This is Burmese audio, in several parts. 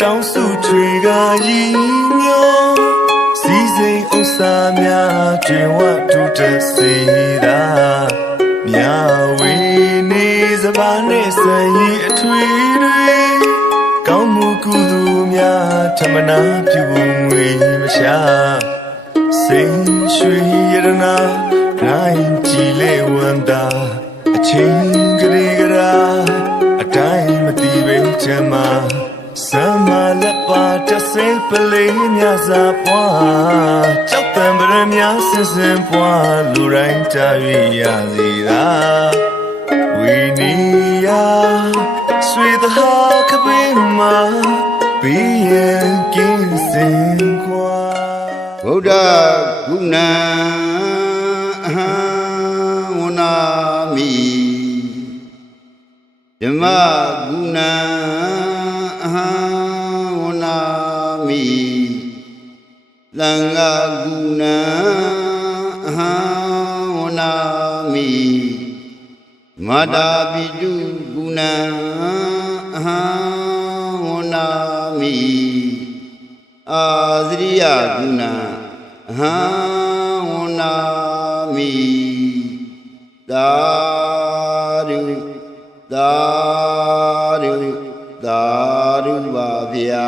တောင်းစုတွေကရည်ညွှန်းစီစိမ်ဥစ္စာများကျွင်ဝတူတဲ့စေတာမြဝေနေစပါးနဲ့ဆန်ရည်အထွေတွေကောင်းမှုကုသိုလ်များဓမ္မနာပြုငွေမရှာစိန်ရွှေရတနာနိုင်ကြည်လေဝန္တာအချင်းကလေးကရာအတိုင်းမတီးပဲချမ်းမာစမလက်ပါတဆေးပလေးများစွာပွားကြောက်တံပရများဆင်းဆင်းပွားလူတိုင်းတာ၍ရစေသာဝိနီယာဆွေသဟာကပေးမှာဘီရင်ကင်းစင်ကွာဗုဒ္ဓဂုဏအဟံဝနာမိဓမ္မဂုဏအဟံဝနာမိသံဃာဂုဏအဟံဝနာမိမတာပိတုဂုဏအဟံဝနာမိအာသရိယဂုဏအဟံဝနာမိသာဓုသာဓုသာဓုပါဗျာ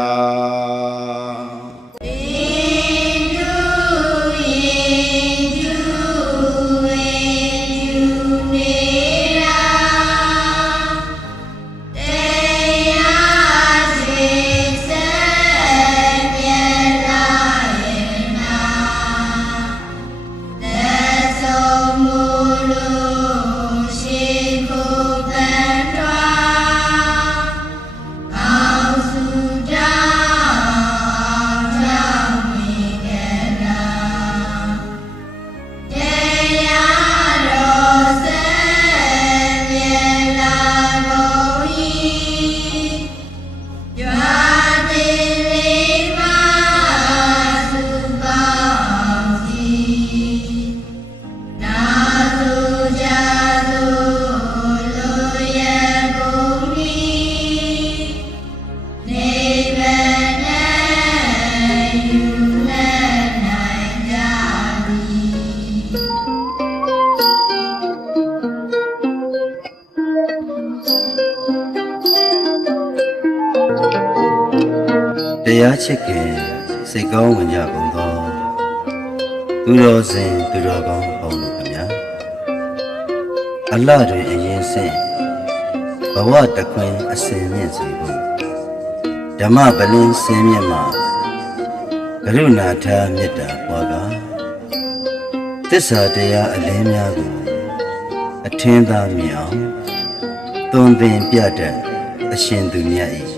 တရားချစ်ခင်စိတ်ကောင်းဝင်ကြကုန်သောသူတော်စင်သူတော်ကောင်းပေါင်းတို့ခင်ဗျာအလှတွင်အရင်ဆင့်ဘဝတခွင်အစဉ်မြင့်စေဖို့ဓမ္မပလင်းစင်မြင့်မှာကရုဏာထားမေတ္တာပွားကားသစ္စာတရားအလင်းများကိုအထင်သာမြင်အောင်သွန်သင်ပြတတ်အရှင်သူမြတ်၏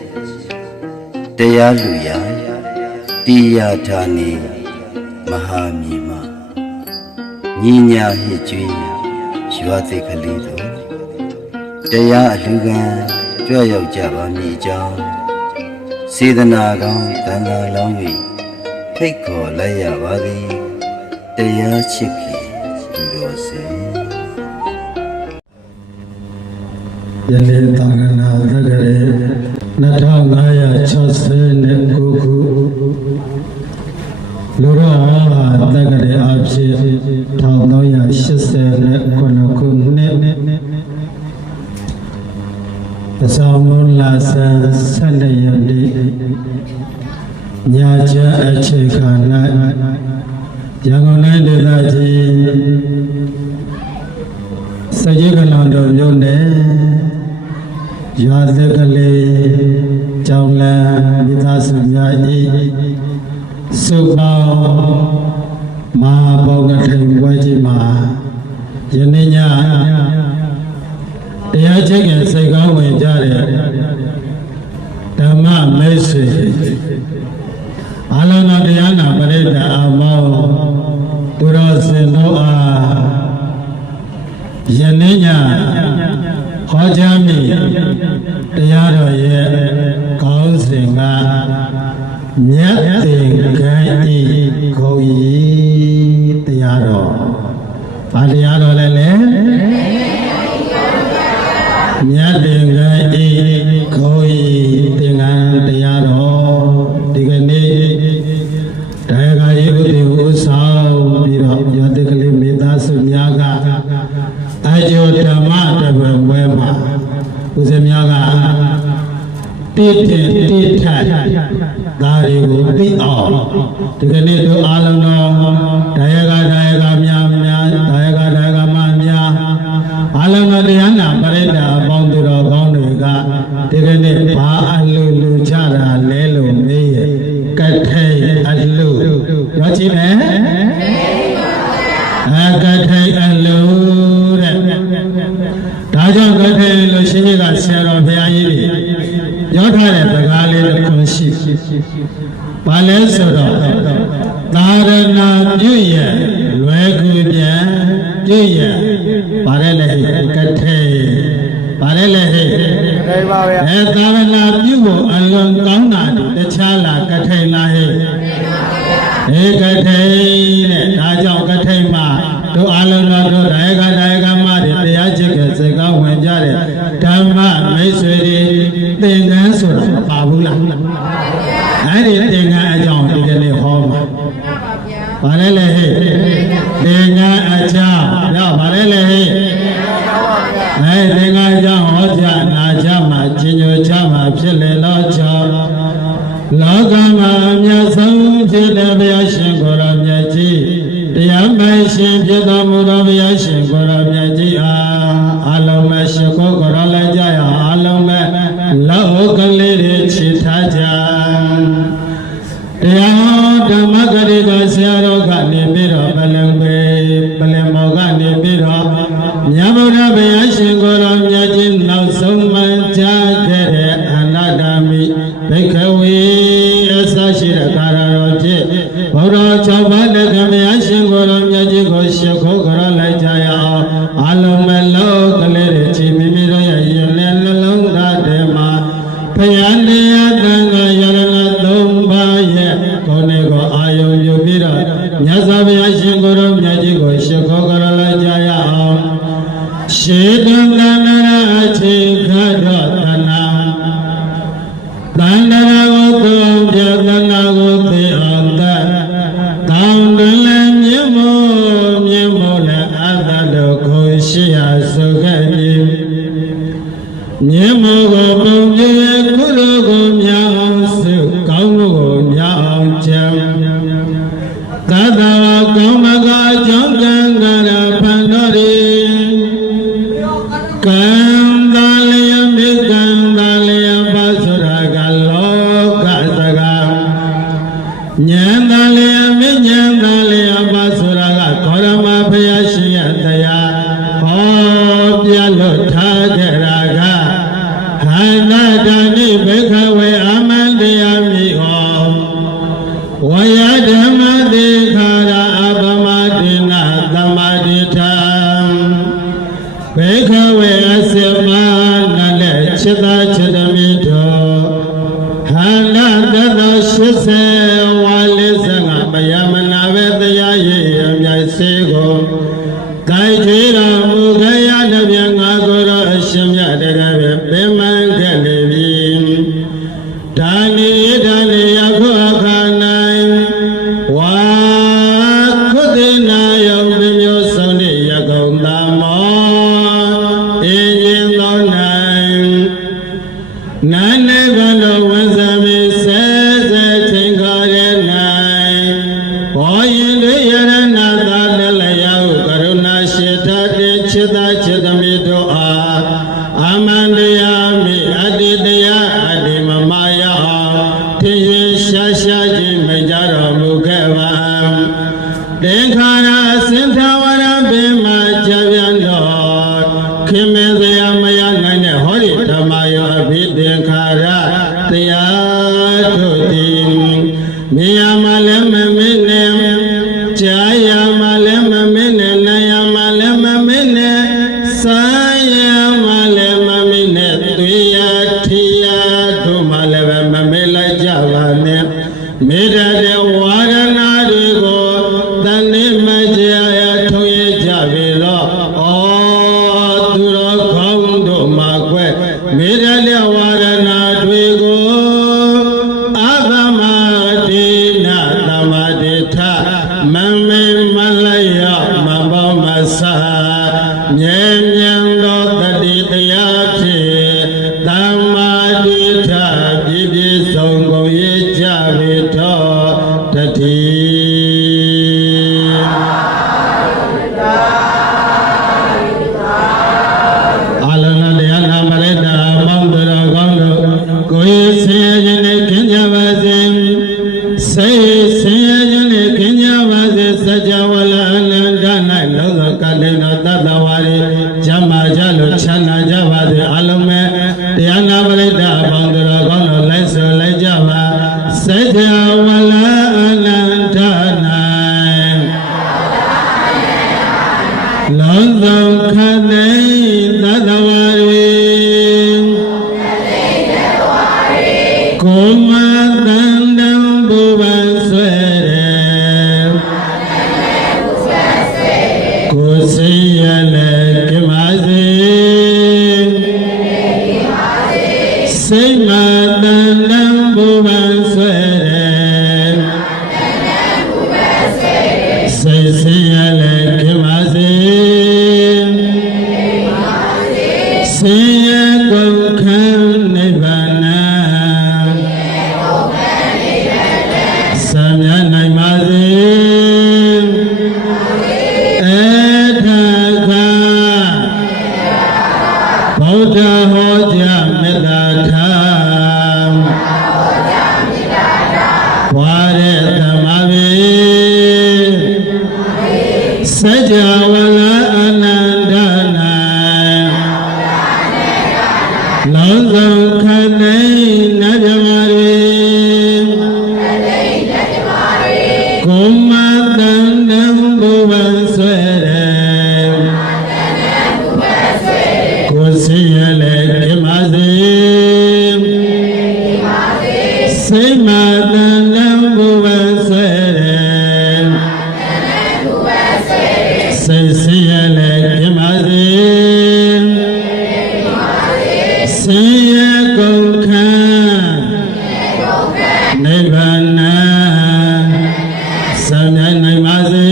တရားလူရာတိယဌာနေမဟာမြေမညီညာဟစ်ကြွေးရွာသိကလေးတို့တရားအလူခံကြွရောက်ကြပါမည်အကြောင်းစေတနာကောင်းတန်ခါလောင်း၍ဖိတ်ခေါ်လိုက်ရပါသည်တရားချစ်ခင်သူတော်စင်ယနေ့သာဂနာသက္ကရေ2569ခုလူရသက္ကရေအဖြစ်1389ခုနှစ်သဇောင်းလဆန်း12ရက်နေ့ညချမ်းအချိန်ခါ၌ရန်ကုန်တိုင်းဒေသကြီးစကြီးကလောင်တော်မြို့နယ်ရွာသက်ကလေးကျောင်းလန်းမိသားစုများ၏စုပေါင်းမဟာဘောဂထိန်ပွဲကြီးမှာယနေ့ညတရားချစ်ခင်စိတ်ကောင်းဝင်ကြတဲ့ဓမ္မမိတ်ဆွေအလုံးစုံတရားနာပရိသတ်အပေါင်းသူတော်စင်တို့အားယနေ့ညဟောကြားမိတရားတော်ရဲ့ခေါင်းစဉ်ကမြတ်သင်္ကန်းဤဂုံဤတရားတော်ဘာတရားတော်လဲမြတ်သင်္ကန်းဤဂုံဤသင်္ကန်းတရားတော် ဦးဇင်းများကတိတိတိထဒါတွေကိုသိအောင်ဒီကနေ့တို့အားလုံးတော်ဒါယကများဒါယကမများအားလုံးတော်တရားနာပရိသတ်အပေါင်းသူတော်ကောင်းတွေကဒီကနေ့ဘာအလူချတာလဲလို့မေးရကထိန်အလူရောကြည့်မယ်ကထိန်အလူတဲ့ဒါကြောင့်ကထိန်လို့ရှင်ကြီးကဆရာတော်ဘုရားကြီးတွေရောက်ထားတဲ့စကားလေးတစ်ခုရှိဘာလဲဆိုတော့သာရဏပြုရလွယ်ကူပြန်ပြုရဘာလဲလဲကထိန်ဘာလဲလဲကထိန်ပါဗျာသာရဏပြုဖို့အလွန်ကောင်းတာတခြားလားကထိန်လားကထိန်တဲ့ဒါကြောင့်ကထိန်မှာတို့အားလုံးတို့ဒါယကမတွေတရားချစ်တဲ့စကားဝင်ကြတဲ့ဓမ္မမိတ်ဆွေတွေသင်္ကန်းဆိုတာမပါဘူးလားအဲ့ဒီသင်္ကန်းအကြောင်းဒီကနေ့ဟောမှာဘာလဲလဲသင်္ကန်းအကြောင်းရောက်ဘာလဲလဲသင်္ကန်းအကြောင်းဟောကြနာကြမှာကျင်ညိုချမှာဖြစ်လေတော့ချောလောကမှာအမြတ်ဆုံးဖြစ်တဲ့ဘုရားရှင်ကိုယ်တော်မြတ်ကြီးတရားမိုင်ရှင်ဖြစ်တော်မူသောဘုရားရှင်ကိုယ်တော်မြတ်ကြီးအလုံးမဲ့ရှိခိုးကိုယ်တော်လည်းကြရအလုံးမဲ့လောကလေးတွေချစ်ထားကြတရားဓမ္မဂရိကဆရာတော်ကနေပြီးတော့ပလင်မောကနေပြီးတော့မြတ်ဗုဒ္ဓဘုရားရှင်ကိုယ်တော်မြတ်ကြီးနောက်ဆုံးမှကြားခဲ့တဲ့အနာဂါမိဘိက္ခဝေအစရှိတဲ့ကာရတော်ဖြစ်ဘုရား6ပါးနဲ့ဘုရားရှင်ကိုယ်တော်မြတ်ကြီးကိုရှိခိုးကြရလိုက်ကြရအောင်အလုံးမဲ့လောကလေးတွေချီမိမိတို့ရဲ့ရင်နဲ့နှလုံးသားထဲမှာဘုရားတရားသံဃာယရဏ3ပါးရဲ့ကိုယ်နဲ့ကိုအာယုံယူပြီးတော့မြတ်စွာဘုရားရှင်ကိုယ်တော်မြတ်ကြီးကိုရှိခိုးကြရလိုက်ကြရအောင်ရှေတံကန္နရအခြေခတ်တော်တနာတန္တရာကိုသုံးပြတနာကိုသိအောင်တောင်းတလည်းမြင့်မို့လည်းအတ္တတို့ကိုရှိရဆိုခဲ့ပြီးမြင့်မို့ကိုပုံပြည့်ကုသိုလ်ကိုမြောက်အောင်စုကောင်းမှုကိုမြောက်အောင်ချမ်းသတ္တဝါကောင်းမကအကြောင်းကံကရဖန်တော်ရီကံသာလျက်မိကံသာလျက်ပါဆိုတာကလောကစကားဉာဏ်သာလျက်မိဉာဏ်သာလျက်ပါဆိုတာကခေါရမဘုရားရှင်ရဲ့တရားဟောပြလို့ထားခဲ့တာကဟန္တာဓာနိဘိက္ခဝေအမန္တရားမိဟောဝယဓမ္မတိခါရအပမတိနာသမတိထာဘေခဝေအစမနာနဲ့จิตသာจิตမိတော်ဟန္တာတသော80ဝါ45မယမနာပဲတရားရည်အမြိုက်စေကိုတိုက်ကြည်တော်မူခရတဲ့မြတ်ငါကိုယ်တော်အရှင်မြတ်တရားပဲပင်မခဲ့လေပြီဒါလီယခုအခါ၌ဝါခုတိနာယုံမျိုးဆုံးတဲ့ရကုံသာမောအင်းရင်သောနာနေကတော်ဝန်စမီဆဲချိန်ခါတဲ့ဘောရင်တွေယရဏသာတလျာဟုကရုဏာရှိထားတဲ့จิตသာจิตမိတို့အားအမန္တရားမိအတ္တိတရားအတ္တိမမယထင်ရင်ရှားရှားခြင်းမကြတော်မူခဲ့ပါသင်္ခါရအစင်သာဝရပင်မှာကြပြန်တော်ခင်မင်းစရာမရနိုင်တဲ့ဟောဒီဓမ္မယောအဘိသင်္ခါရတရားတို့သည်မြင်ရမှလည်းမမင်းနဲ့ကြားရမှလည်းမမင်းနဲ့နားရမှလည်းမမင်းနဲ့စားရမှလည်းမမင်းနဲ့တွေ့ရထီရတို့မှလည်းမမေ့လိုက်ကြပါနဲ့မေတ္တာတဲ့ဝါဒနာတွေကိုတန်နေမကြရထုံးရကြပြီတော့သူတော်ကောင်းတို့မှာကွယ်မေတ္တာတဲ့ဝါဒနာတွေကိုအဘမတိနာသမတိထမမေမလိုက်ရမပေါမဆာမြဲမြံသောတတိတရားဖြင့် တရားနာပရိသတ်အပေါင်းတို့ကောင်းတို့လိုက်ဆိုလိုက်ကြပါစေတဝလအနန္တနာလုံးစုံခတ်သိသတ္တဝါတွေကိုမတန်တံဘူပန်ဆွဲတယ်ကိုစိရလည်းကြမစေစိတ်မတန်တံဘူပန်ဆွဲတယ်စိတ်စိရလည်းကြမစေစိရကုန်ခံနိဗ္ဗာန်နိုင်ပါစေအထာကဗုဒ္ဓဟောကြားမေတ္တာထားဘွားတဲ့ဓမ္မပေစကြဝဠာအနန္တနာလုံးစုံခတ်သိနတ်မြမာတွေကိုမတန်တံဘူပန်ဆွဲတယ်ကိုစိရလည်းကြမစေစိတ်မတန်တံဘူပန်ဆွဲတယ်စိတ်စိရလည်းကြမစေစိရကုန်ခံနိဗ္ဗာန်ဆံမြနိုင်ပါစေ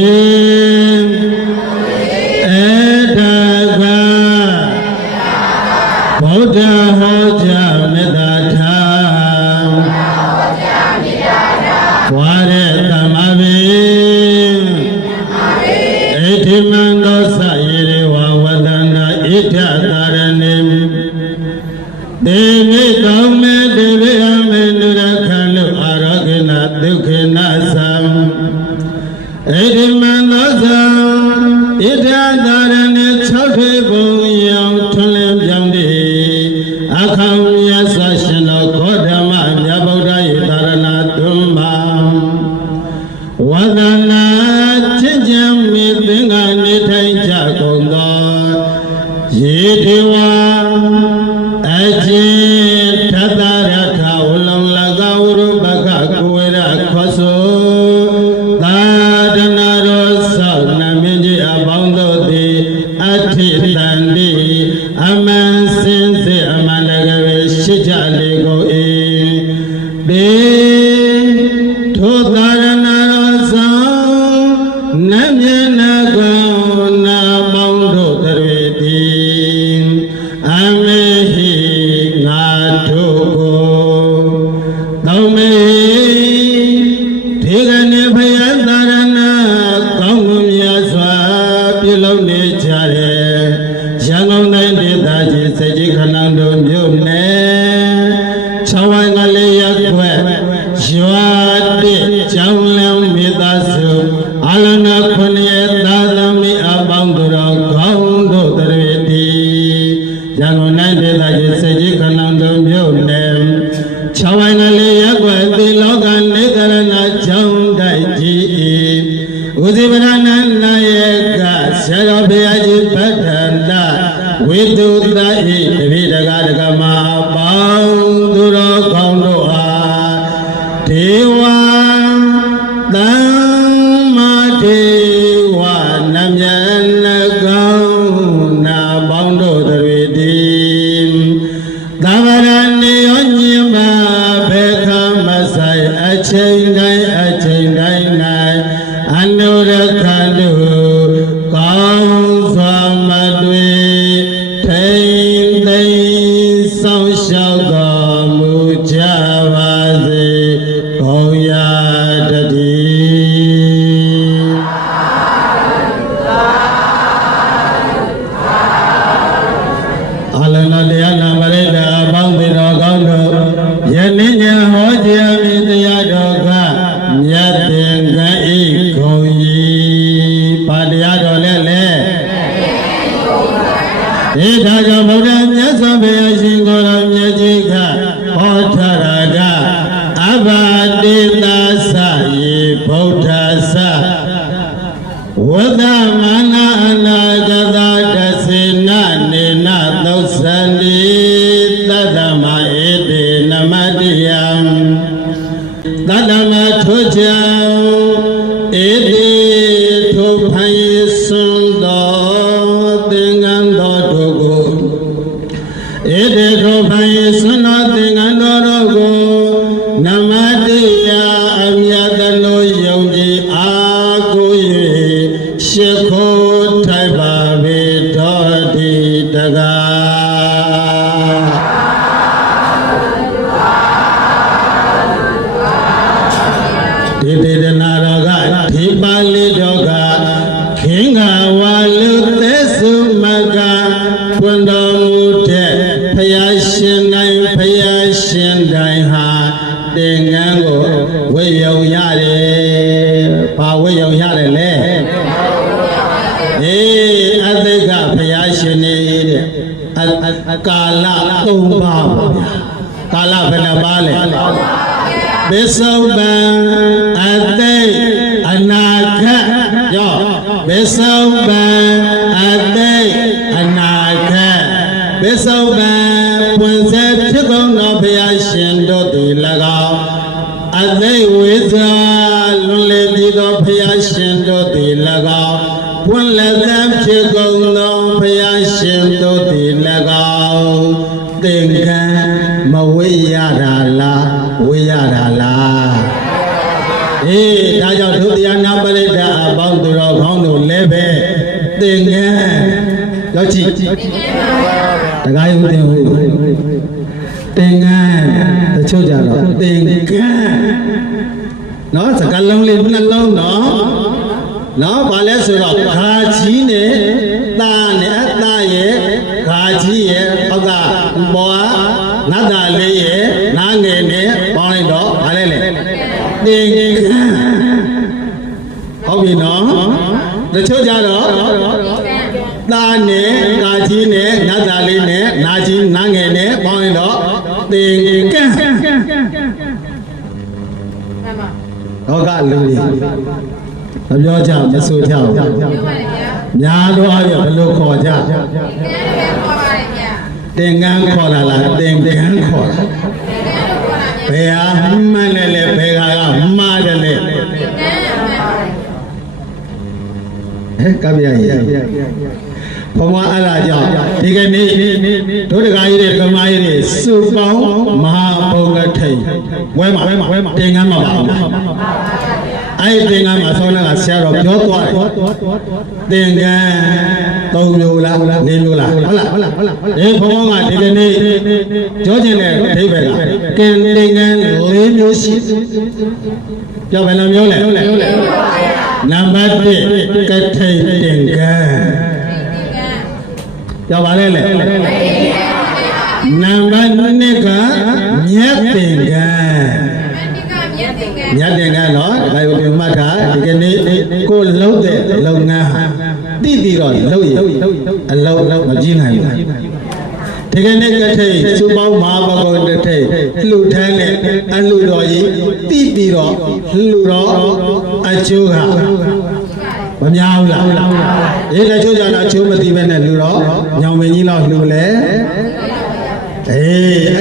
အထာကဗုဒ္ဓဟောကြားမေတ္တာထားဘွားတဲ့သမ္မာပေဣတိမံသောသယေရဝဝတ္တန္တာဣထသာရဏိဒေဝိကောမေဒေဝိအမေနုရခန္တုအာရောဂိနဒုက္ခိနသံဣတိမံသောသံဣထသာရဏိ၆ထွေဘုံရောင်ထွန်းလင်းပြောင်းတည်အခါမြတ်စွာရှင်တော်ခောဓမ္မမြတ်ဗုဒ္ဓ၏သာရဏတုံးပါဝါဒနာချင်းချမ်းမြေသင်္ကနေထိုင်ကြကုန်သောယေဒေဝအချင်းထသရထဝလုံလကဝရုပကကိုဝေရခောဆိုသာဒနာရောသောနမင်းကြီးအပေါင်းတို့သည်အထိတန်တိအမန်စင်စစ်အမန္တကပဲရှိကြလေကို၏ဘေထိုသာဒနာရောသောနမင်းနာကောနာပေါင်းတို့တွေသည်အမေဟိငါတို့ကိုတောင်းမေဒီကနေ့ဘုရားသာရဏကောင်းမှုများစွာပြုလုပ်နေကြတယ်ရန်ကုန်တိုင်းဒေသကြီးစိတ်ကြီးခဏတို့မြို့နယ်၆ဝိုင်းကလေးရက်ွက်ရွာတစ်ကျောင်းလမ်းမိသားစုအလနာခွန်ရဲ့သာသမီအပေါင်းတို့ကောင်းတို့တွေဒီရန်ကုန်တိုင်းဒေသကြီးစိတ်ကြီးခဏတို့မြို့နယ်၆ဝိုင်းကလေးရက်ွက်သီလောကနေကရဏကျောင်းတိုက်ကြီးဦးစီးပရဏနာယကဆရာတော်ဘုရားကြီးပဋ္ဌာန်းဝိတုသဣတပိဒကဒကမပေါင်းသူတော်ကောင်းတို့အားဒေဝသံမာဒေဝနမြတ်နကောင်းနာပေါင်းတို့တွေဒီသဗ္ဗရဏိယောညင်ပါဘေခမဆိုင်အချိန်တိုင်း၌အနုရခန္တုကောင်းစွာမတွေ့ထိန်သိမ်းဆောင်ရှောက်တော်မူကြပါစေဘုံရာတည်းအလနာတရားနာပရိသတ်အပေါင်းသင်တော်ကောင်းတို့ယနေ့ညဟောကြားမည်တရားတော်ကမြတ်သင်္ကန်းဤဂုံကြီးပါတရားတော်လည်းဒီဒါကြောင့်ဗုဒ္ဓမြတ်စွာဘုရားရှင်ကိုယ်တော်မြတ် ကြီးကဟောထားတာကအဘာတိသာသယေဗုဒ္ဓသဝတ္တမနာအနာဂတတစေနနေနသုတ်သန္တိသတ္တမဧတေနမတ္တိယံသတ္တမထိုချံဧတေထိုဖိုင်စွန်တော်သင်္ကန်းတော်တို့ကိုဧတေထိုဖိုင်စွန်တော်သင်္ကန်းတော်တို့ကိုနမတ္တိယအမြတ်တလို့ယုံကြည်အားကို၍ရှ စ်ခိုးထိုက်ပါပေတော်ဒီတကားဒီတေဒနာတော်ကဒီပါဠိတော်ကခင်္ဃဝါလူသက်စုမကဖွင့်တော်မူတဲ့ဖယားရှင်တိုင်းဖယားရှင်တိုင်းဟာသင်္ကန်းကိုဝေယုံရတယ်။ဘာဝေယုံရတယ်လဲ။အသိကဘုရားရှင်နေတဲ့ကာလ၃ပါးပါဗျာကာလဘယ်နှပါလဲပစ္စုပန်အသိအနာဂတ်ရောပစ္စုပန်အသိအနာဂတ်ပစ္စုပန်ပွင့်စေဖြစ်ကုန်သောဘုရားရှင်တို့သည်၎င်းအသိဝိဇ္ဇာလွန်လေပြီးသောဘုရားရှင်တို့သည်၎င်းပွင့်လက်သဖြစ်ကုန်သောဘုရားရှင်တို့သည်၎င်းသင်္ကန်းမဝေရတာလားဝေရတာလားဒါကြောင့်ဒုတိယနာပရိဒ္ဓအပေါင်းသူတော်ကောင်းတို့လည်းပဲသင်္ကန်းရောက်ကြည့်တခါယုံသင်ဟုတ်သင်္ကန်းတချို့ကြတော့သင်္ကန်းနော်စကားလုံးလေးနှလုံးနော်ဘာလဲဆိုတော့ခါကြီးနဲ့သားနဲ့အသားရဲ့ခါကြီးရဲ့အောက်ကပေါ်နတ်သားလေးရဲ့နားငယ်နဲ့ပေါင်းလိုက်တော့ဘာလဲလဲသင်္ကန်းဟုတ်ပြီနော်တချို့ကြတော့သားနဲ့ခါကြီးနဲ့နတ်သားလေးနဲ့နားကြီးနားငယ်နဲ့ပေါင်းလိုက်တော့သင်္ကန်းတော့ကလူကြီးမပြောကြမဆိုကြဘူးများတော့အရဘယ်လိုခေါ်ကြသင်္ကန်းခေါ်တာလားသင်္ကန်းခေါ်တာဘယ်ဟာမှန်တယ်လဲဘယ်ဟာကမှားတယ်လဲကဗျာကြီးဘုံမအဲ့ဒါကြောင့်ဒီကနေ့ဒုဒကာကြီးတွေကမာကြီးတွေစုပေါင်းမဟာဘုံကထိန်ဝဲမှာသင်္ကန်းမှာပါအဲ့သင်္ကန်းမှာဆောင်းကဆရာတော်ပြောသွားတယ်သင်္ကန်း၃မျိုးလား၄မျိုးလားဟုတ်လားဒီဘုံကဒီကနေ့ပြောချင်တဲ့အဓိပ္ပာယ်ကကင်သင်္ကန်း၄မျိုးရှိပြောဘယ်နှမျိုးလဲနံပါတ်1ကထိန်သင်္ကန်းပြောပါလေနံပါတ်2ကမြတ်သင်္ကန်းမြတ်သင်္ကန်းတော့ဒါကိုပြန်မှတ်တာဒီကနေ့ကိုလုံးတဲ့လုပ်ငန်းတိတိတော့လုပ်ရအလုံးမကြည့်နိုင်ဘူးဒီကနေ့ကထိတ်စူပေါင်းမဟာဘဂဝတထိတ်လှူထမ်းတဲ့အလှူတော်ကြီးတိတိတော့လှူတော်အကျိုးကမများဘူးလားတချို့ကြတော့အချိုးမသိပဲနဲ့လူတော့ညောင်မင်းကြီးလောက်လှူလဲ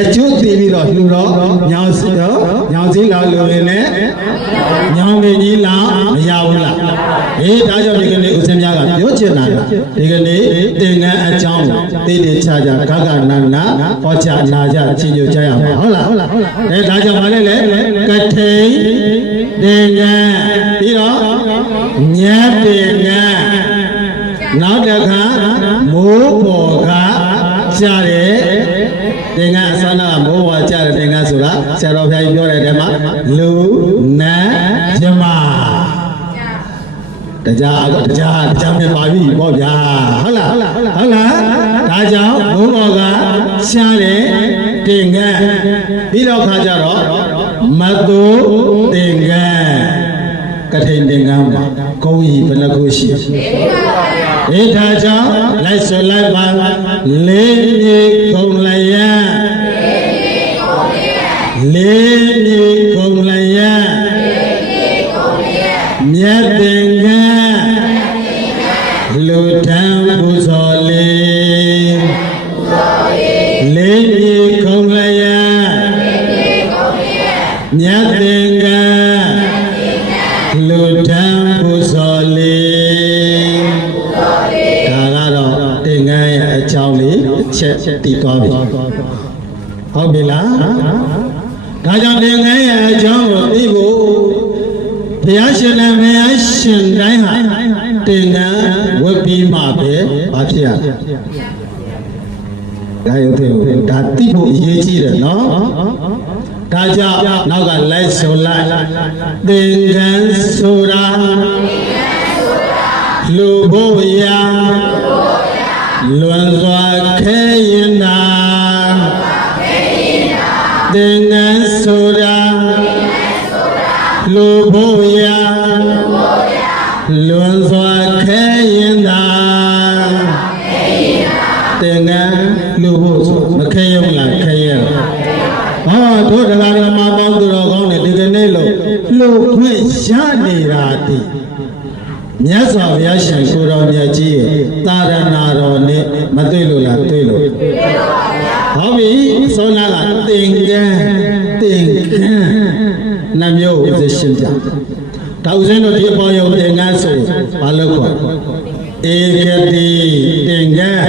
အကျိုးသိပြီးတော့လှူတော့ညောင်စည်းလောက်လှူရင်လည်းညောင်မင်းကြီးလောက်မရဘူးလားဒါကြောင့်ဒီကနေ့ဦးစင်းများကပြောချင်တာဒီကနေ့သင်္ကန်းအကြောင်းတည်တည်ချာချာဂဂနာနာဟောချနာချချီညိုကြရမှာဟုတ်လားဒါကြောင့်ဗာလဲကထိန်သင်္ကန်းပြီးတော့ညတ်သင်္ကန်းနောက်တစ်ခါမိုးပေါ်ကကြားတယ်သင်္ကန်းအစနာမိုးပေါ်ကြားတယ်သင်္ကန်းဆိုတာဆရာတော်ဘုရားကြီးပြောတဲ့အထဲမှာလူနတ်ဇမတရားမြင်ပါပြီပေါ့ဗျာဟုတ်လားဒါကြောင့်ဘုံတော်ကရှားတယ်သင်္ကန်းပြီးတော့ခါကြတော့မတုသင်္ကန်းကထိန်သင်္ကန်းမှာဂုံကြီးဘယ်နှခုရှိဒါကြောင့်လိုက်ဆိုလိုက်ပါလေးမြေဂုံလျံ လေးမြေကုန်လျက်မြတ်တင်ကလူထံပူဇော်လေးလေးမြေကုန်လျက်မြတ်တင်ကလူထံပူဇော်လေးဒါကတော့တင်ငန်းရဲ့အကြောင်းလေးချက်တည်သွားပြီဟုတ်ပြီလားဒါကြောင့်တင်ငန်းရဲ့အကြောင်းကိုသိဖို့ဘုရားရှင်နဲ့ဘုရားရှင်တိုင်းဟာတင်ငန်းဝတ်ပြီးမှပဲဘာဖြစ်ရလဲဒါရုပ်သေးကိုဒါသိဖို့အရေးကြီးတယ်နော်ဒါကြောင့်နောက်ကလိုက်ဆိုလိုက်သင်္ကန်းဆိုတာလူဖို့ရာလွန်စွာခဲရင်တာသင်္ကန်းဆိုတာလူဖို့ရာလွန်စွာခဲရင်တာသင်္ကန်းလူဖို့မခဲရုံလားခဲရတို့တရားဓမ္မပေါင်းသူတော်ကောင်းတွေဒီကနေ့လို့လှုပ်ခွင့်ရနေတာဒီမြတ်စွာဘုရားရှင်ကိုတော်မြတ်ကြီးရဲ့သာရဏတော်နဲ့မတွေ့လို့လားတွေ့လို့ဟုတ်ပြီသောနာကသင်္ကန်းနှမျိုးဥစ္စာရှင်းပြဒါဥစဉ်တို့ဒီပေါ်ရုံသင်္ကန်းဆိုဘာလို့ခေါ်ဧကတိသင်္ကန်း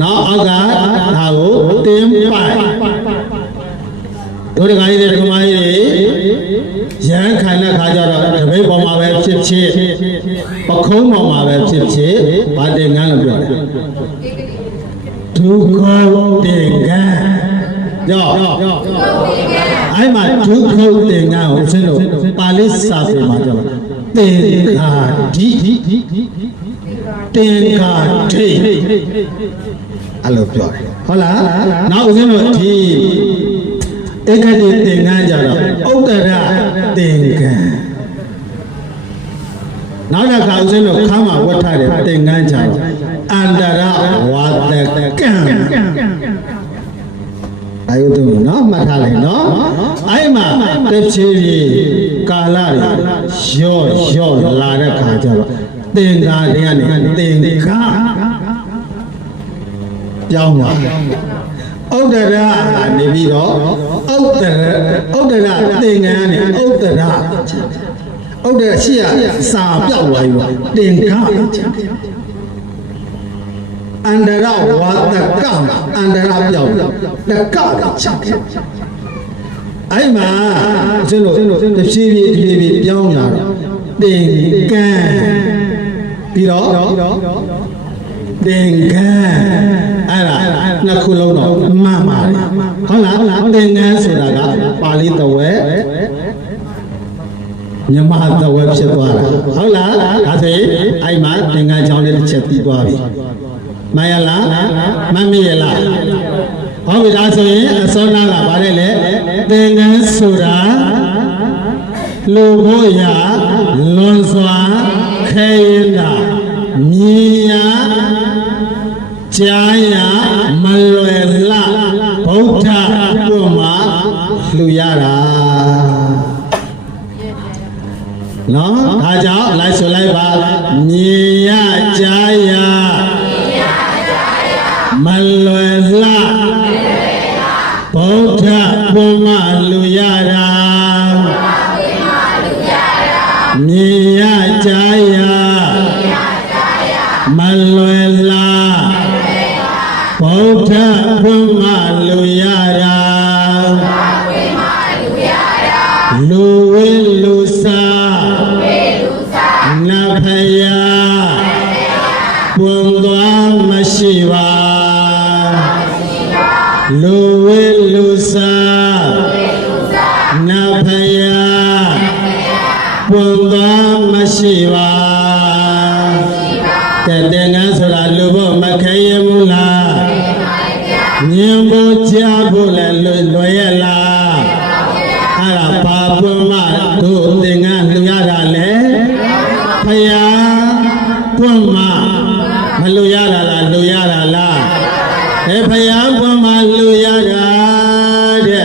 နောက်အောက်ကဒါကိုတင်းပိုက်တို့တခါကြီးတွေဒီမကြီးတွေရဟန်းခံတဲ့ခါကျတော့တပိတ်ပေါ်မှာပဲဖြစ်ဖြစ်ပခုံးပေါ်မှာပဲဖြစ်ဖြစ်ဗာတင်ငန်းလို့ပြောတယ်ဒုက္ခတင်ငန်းကြောအဲ့မှာဒုက္ခတင်ငန်းကိုဆင်းလို့ပါဠိစာပေမှာပြောတာသင်္ခါဓိတင်္ခါဓိအဲ့လိုပြောတယ်ဟုတ်လားနောက်ဦးဇင်းတို့ဒီဧကတိသင်္ကန်းကြတော့ဥတ္တရသင်္ကန်းနောက်တစ်ခါဦးဇင်းတို့ခါမှာဝတ်ထားတဲ့သင်္ကန်းကြတော့အန္တရဝါဒကံအာယုတုနော်မှတ်ထားလိုက်နော်အဲ့မှာတစ်ဖြည်းဖြည်းကာလရော့လာတဲ့ခါကျတော့သင်္ကာတွေကနေသင်္ကာပြောင်းသွားဥဒ္ဒရနေပြီးတော့ဥဒ္ဒရသင်္ကန်းနဲ့ဥဒ္ဒရရှိရစာပြောက်သွားပြီသင်္ကာအန္တရဝါဒကအန္တရပြောက်တကချက်အဲ့မှာကျွန်တော်တဖြည်းဖြည်းပြောင်းလာတော့သင်္ကန်းပြီးတော့သင်္ကန်းအဲ့ဒါနှစ်ခုလုံးတော့မှန်ပါတယ်ဟုတ်လားသင်္ကန်းဆိုတာကပါဠိတော်ဝဲမြန်မာတော်ဝဲဖြစ်သွားတာဟုတ်လားဒါဆိုရင်အဲ့မှာသင်္ကန်းကြောင်းလေးတစ်ချက်ပြီးသွားပြီမှန်ရလားမှန်မိရလားဟုတ်ပြီဒါဆိုရင်အစောနာကဗါတယ်လေသင်္ကန်းဆိုတာလူဖို့ရာလွန်စွာခဲရင်တာမြင်ရကြားရမလွယ်လှဗုဒ္ဓဘုမှာလှူရတာနော်ဒါကြောင့်လိုက်ဆိုလိုက်ပါမြင်ရကြားရမလွယ်လှဗုဒ္ဓဘုမှာလှူရတာမြင်ရကြားရမလွယ်လှဗုဒ္ဓဘုမှာလှူရတာလူဝိလူစာနဖယာပွန်သွားမရှိပါလူဝိလူစာနဖယာပွန်သွားမရှိပါကဲတဲ့ငါဆိုတာလူဖို့မခဲရဘူးလားမြင်ဖို့ကြားဖို့လည်းလွယ်ရလားအဲ့ဒါဘာပွန်မှတို့သင်္ကန်းလှူရတာလေဖယားပွန်မှမလှူရတာလားလှူရတာလားဖယားပွန်မှလှူရတာတဲ့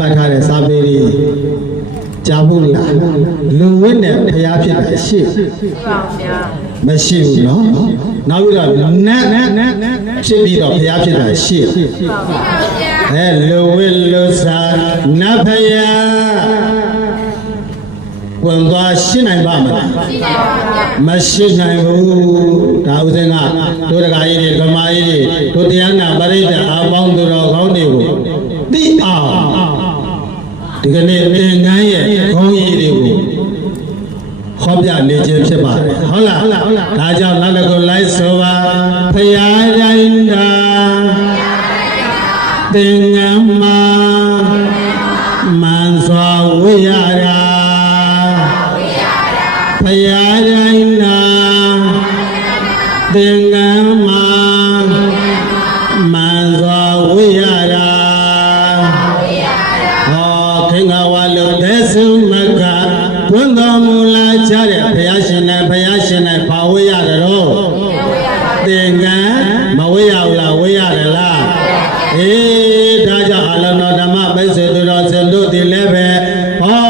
မှတ်ထားတဲ့စာပေတွေကြားဖို့လားလူဝိနဲ့ဖျားဖြစ်တာရှိမရှိဘူးနော်နောက်ပြီးတော့နတ်ဖြစ်ပြီးတော့ဖျားဖြစ်တာရှိလူဝိလူစာနတ်ဖျားဝင်သွားရှင်းနိုင်ပါမလားမရှိနိုင်ဘူးဒါဥစဉ်ကတို့တကာကြီးတွေဓမ္မကြီးတွေတို့တရားနာပရိသတ်အပေါင်းသူတော်ကောင်းတွေကိုသိအောင်ဒီကနေ့သင်္ကန်းရဲ့ခေါင်းရည်တွေကိုဟောပြနေခြင်းဖြစ်ပါတယ်ဟုတ်လားဒါကြောင့်နောက်တစ်ခုလိုက်ဆိုပါဖရာတိုင်းတာသင်္ကန်းမှာမန်စွာဝိရတာဖရာတိုင်းတာသင်္ကန်းမှာမန်စွာဝိရတာခင်္ဃဝါလူသက်စုမကဘုံတော်မူလာချတဲ့ဘုရားရှင်နဲ့ဘာဝေးရတယ်တော့သင်္ကန်းမဝေးရဘူးလားဝေးရတယ်လားအေးဒါကြောင့်အလုံးတော်ဓမ္မပိစေသူတော်စင်တို့ဒီလည်းပဲဟော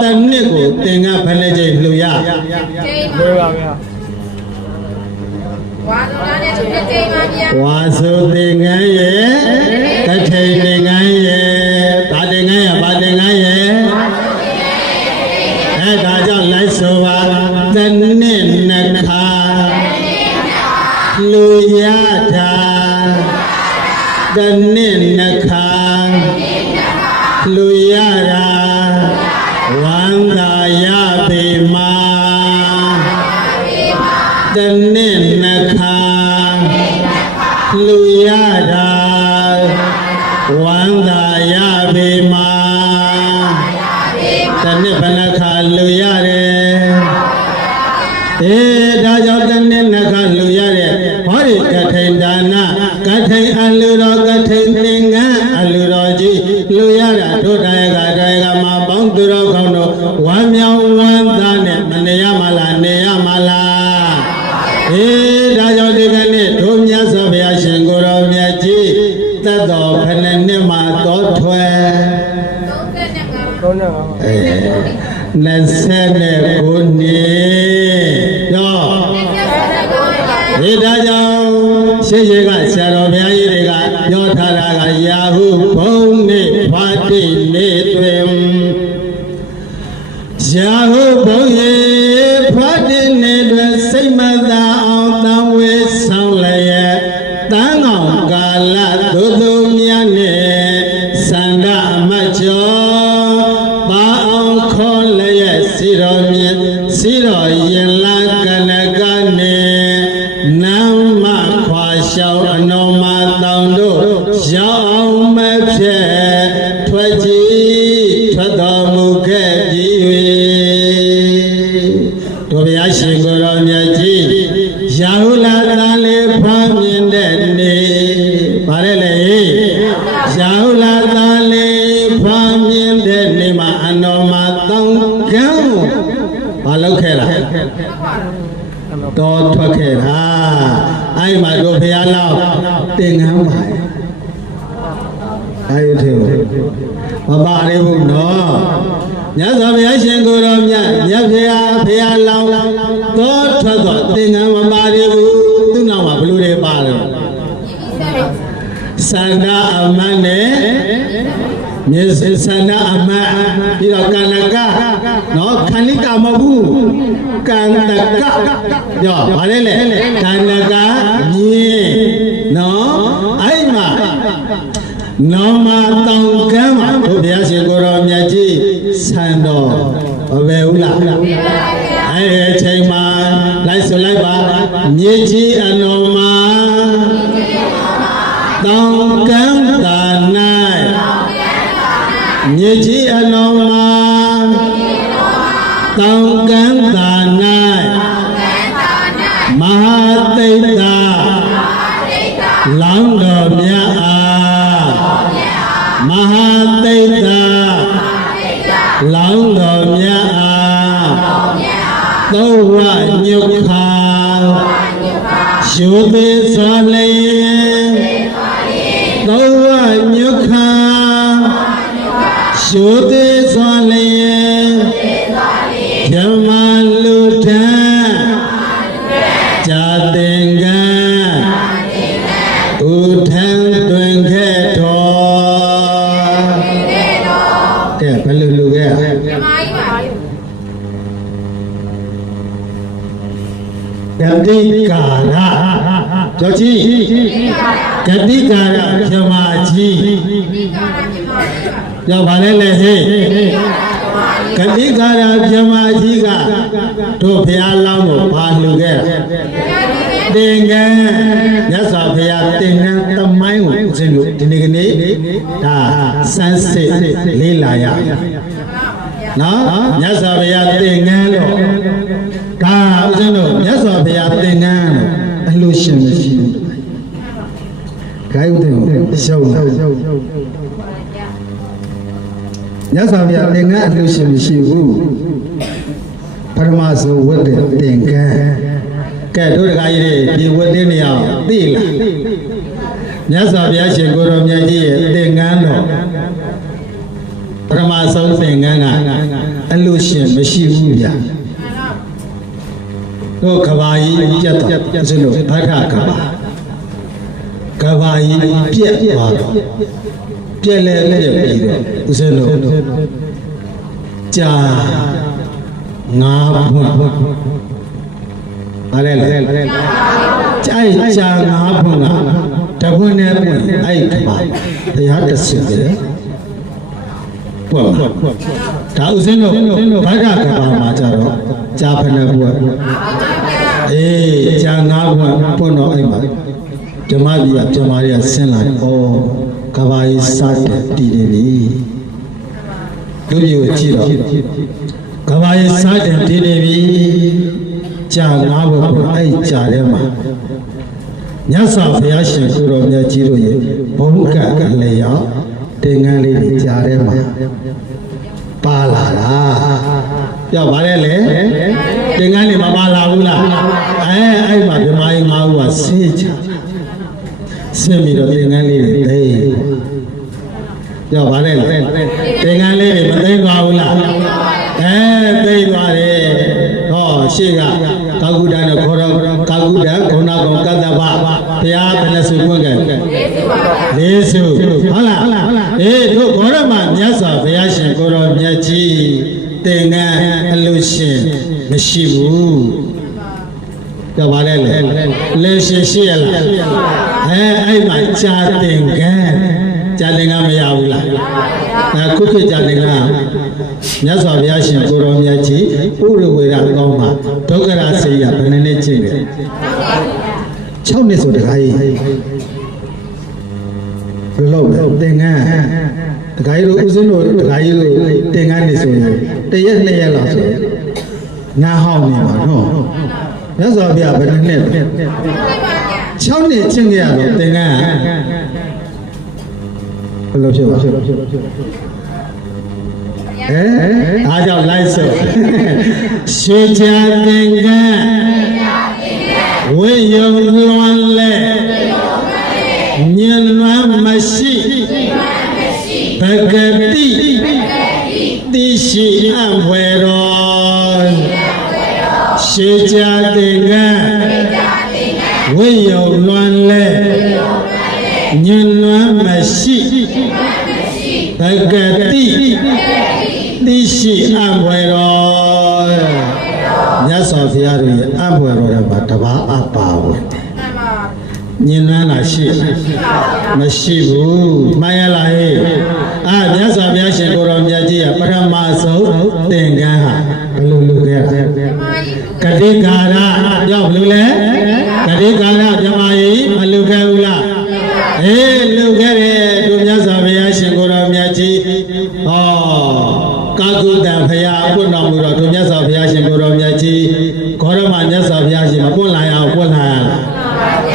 တစ်နှစ်ကိုသင်္ကန်းဖက်လက်ကျိလှူရလွယ်ပါဗျာဝါစုလားနဲ့သူပြကြိမ်ပါဗျာဝါစုသင်္ကန်းရဲ့တထိန်သင်္ကန်းရဲ့ဗာသင်္ကန်းရဲ့ဒါကြောင့်လိုက်ဆိုပါတစ်နှစ်နှစ်ခါလူရတာတစ်နှစ်နှစ်ခါလူရတာဝန္တာရပေမာတစ်နှစ်နှစ်ခါလူရတာဝန္တာရပေမာတနှစ်ဘယ်နှခါလူရတယ်ဒါကြောင့်တနှစ်နှစ်ခါလူရတဲ့ဟောဒီကထိန်ဒါနကထိန်အလူတော်ကထိန်သင်္ကန်းအလူတော်ကြီးလူရတာတို့တိုင်းကမှာပေါင်းသူတော်ကောင်းတို့ဝမ်းမြောက်ဝမ်းသာနဲ့မနေရမလားနေရမလားဒါကြောင့်ဒီကနေ့တို့မြတ်စွာဘုရားရှင်ကိုယ်တော်မြတ်ကြီးသက်တော်ဖဏနှစ်မှာတော်ထွယ်29နှစ်ရောဒီဒါကြောင့်ရှေ့ကဆရာတော်ဘုရားကြီးတွေကပြောထားတာကရာဟုဘုံနေဖာတိနေတွင်ရာဟုဘုံရေဖာတိနေတွင်စိတ်မသာအောင်တန်ဝေဆောင်လျက်တန်းကောင်ကာလသို့သူများနဲ့စန္ဒအမတ်ကျော်ပါအောင်ခေါ်လျက်စီတော်မြင်စီတော်ရင်လာကနကနေနမ်းမခွာလျှောက်အနော်မတောင်တို့ရောက်အောင်မဖြစ်ထွက်ကြည်ထွက်တော်မူခဲ့ပြီတို့ဘုရားရှင်ကိုယ်တော်မြတ်ကြီးရာဟုလာသာလေးဖွားမြင်တဲ့နေ့ဗါလဲလေရာဟုလာသာလေးဖွားမြင်တဲ့နေ့မှာအနော်မတောင်ကံဘာလုပ်ခဲ့လားတော်ထွက်ခဲ့တာအဲ့မှာတို့ဘုရားလောက်သင်္ကန်းပါအဲ့ဒီမပါရဘူးနော်မြတ်စွာဘုရားရှင်ကိုယ်တော်မြတ်ဘုရားလောက်တော်ထွက်တော့သင်္ကန်းမပါရဘူးသူ့နောက်မှာဘလူတွေပါတယ်စန္ဒအမတ်နဲ့မြေစန္ဒအမတ်ပြီးတော့ကန္နကနော်ခဏိကမဟုတ်ဘူးကန္နကရောဗါလဲလေကန္နကမြေနော်အဲ့မှာနော်မတောင်ကမ်းမှာဘုရားရှင်ကိုယ်တော်မြတ်ကြီးဆန်တော်ဘယ်ဟုတ်လားအဲ့ဒီအချိန်မှာလိုက်ဆိုလိုက်ပါမြေကြီးအနော်မှာတောင်ကမ်းသာ၌မြေကြီးအနော်မှာတောင်ကမ်းသာ၌မဟာသိတ္တလောင်းတော်မြတ်အားမဟာသိတ္တလောင်းတော်မြတ်အားသောဝညုခာရှုသေးစွာလျင်သောဝညုခာရှ ရှိုးသေးစွာလျင်ဓမ္မလူထံဇာတင်ကံဥထံတွင်ခဲ့တော်ကဲဘယ်လိုလူခဲ့ဂတိကာရကြောက်ကြီးဂတိကာရပြမကြီးရောက်ပါလေလေဟေးဂတိကာရပြမကြီးကတို့ဘုရားလောင်းကိုဘာလူခဲ့သင်္ကန်းမြတ်စွာဘုရားသင်္ကန်းသမိုင်းကိုဦးဇင်းတို့ဒီနေ့ကနေ့ဒါစမ်းစစ်လေးလာရနော်မြတ်စွာဘုရားသင်္ကန်းလို့ဒါဦးဇင်းတို့မြတ်စွာဘုရားသင်္ကန်းလို့အလှရှင်မရှိဘူးဂိုင်းဦးတင်ရှုံးလာမြတ်စွာဘုရားသင်္ကန်းအလှရှင်မရှိဘူးပရမဇောဝတ်တဲ့သင်္ကန်းကဲတို့တကားကြီးတွေဒီဝတ်တဲ့နေရာသိလားမြတ်စွာဘုရားရှင်ကိုရောမြတ်ကြီးရဲ့သင်္ကန်းတော်ပရမဆုံးသင်္ကန်းကအလှရှင်မရှိဘူးဗျာတို့ကဘာကြီးပြတ်တော့စလို့ဘဂကဘာကြီးပြက်သွားတော့ပြက်လဲပြက်ပြီးတော့ဦးစလို့ကြာငါးဘွန်းอะไรล่ะใจจาငါးဘွန်းကတပွန်းနဲ့ပွန်းအဲ့ဒီမှာတရားတစ်စင်ပဲပွန်းဒါဥစဉ်တို့ဘဂကဘာမှာကြတော့ကြာဖနေပွန်းအေးကြာငါးဘွန်းပွန်းတော့အဲ့မှာဓမ္မကြီးကဓမ္မတွေကဆင်းလာတယ်ဩကဘာကြီးစတဲ့တည်တယ်ပြီလူကြီးကိုကြည့်တော့ကဘာကြီးစတဲ့တည်တယ်ပြီကြာငါးဘုံအဲ့ကြာထဲမှာမြတ်စွာဘုရားရှင်ကိုတော်မြတ်ကြီးတို့ရဲ့ဘုံကကလည်းရောက်တင်ငန်းလေးကြာထဲမှာပါလာတာပြောပါလေလေတင်ငန်းလေးမပါလာဘူးလားအဲ့မှာဗမာကြီးငါးဦးကဆေးချဆင်းပြီးတော့တင်ငန်းလေးတွေသိပြောပါလေလေတင်ငန်းလေးတွေမသိသွားဘူးလားသိသွားတယ်ဟောရှေ့ကကာကုတ္တနဲ့ခေါ်တော့ကာကုတ္တဂုဏကောင်ကတ္တဗဘုရားဘယ်နှစုပွင့်ခဲ့၄စုဟုတ်လားအေးတို့ခေါ်ရမှာမြတ်စွာဘုရားရှင်ကိုတော်မြတ်ကြီးသင်္ကန်းအလှရှင်မရှိဘူးကြောက်ပါလေလေရှင်ရှိရလားအဲ့မှာကြာသင်္ကန်းကြာသင်္ကန်းမရဘူးလားခုခေတ်ကြာသင်္ကန်းမြတ်စွာဘုရားရှင်ကိုတော်မြတ်ကြီးဥရဝေရကောင်းမှာဒုက္ခရစေရဘယ်နှစ်ကျင့်လဲ6နှစ်ဆိုတခါကြီးဘယ်လိုလဲသင်္ကန်းတခါကြီးတို့ဦးစင်းတို့တခါကြီးတို့သင်္ကန်းနေဆိုရင်တရက်2ရက်လောက်ဆိုငါဟောင်းနေပါနော်မြတ်စွာဘုရားဘယ်နှစ်6နှစ်ကျင့်ကြရတော့သင်္ကန်းဘယ်လိုဖြစ်ပါအားကြောင့်လိုက်စို့ရှေချာသင်္ကန်းဝိယုံလွန်လဲညံလွမ်းမရှိဘဂတိတိရှိအံဖွယ်တော်ရှေချာသင်္ကန်းဝိယုံလွန်လဲညံလွမ်းမရှိဘဂတိသိရှိအံဖွယ်တော်မြတ်စွာဘုရားရဲ့အံဖွယ်တော်ကတပါးအပါဝင်ညင်နန်းလာရှိမရှိဘူးမှန်ရလားဟဲ့မြတ်စွာဘုရားရှင်ကိုယ်တော်မြတ်ကြီးကပထမဆုံးသင်္ကန်းဟာဘယ်လိုလုပ်ခဲ့လဲကတိကာရပြောဘယ်လိုလဲကတိကာရမြမကြီးမလုပ်ခဲ့ဘူးလားလုပ်ခဲ့တယ်တို့မြတ်စွာဘုရားရှင်ကိုယ်တော်မြတ်ကြီးဟောကာကုတ္တဘုရားပွင့်တော်မူတော့တို့မြတ်စွာဘုရားရှင်ကိုယ်တော်မြတ်ကြီးခေါ်ရမှာမြတ်စွာဘုရားရှင်မပွင့်လာရအောင်ပွင့်လာရလား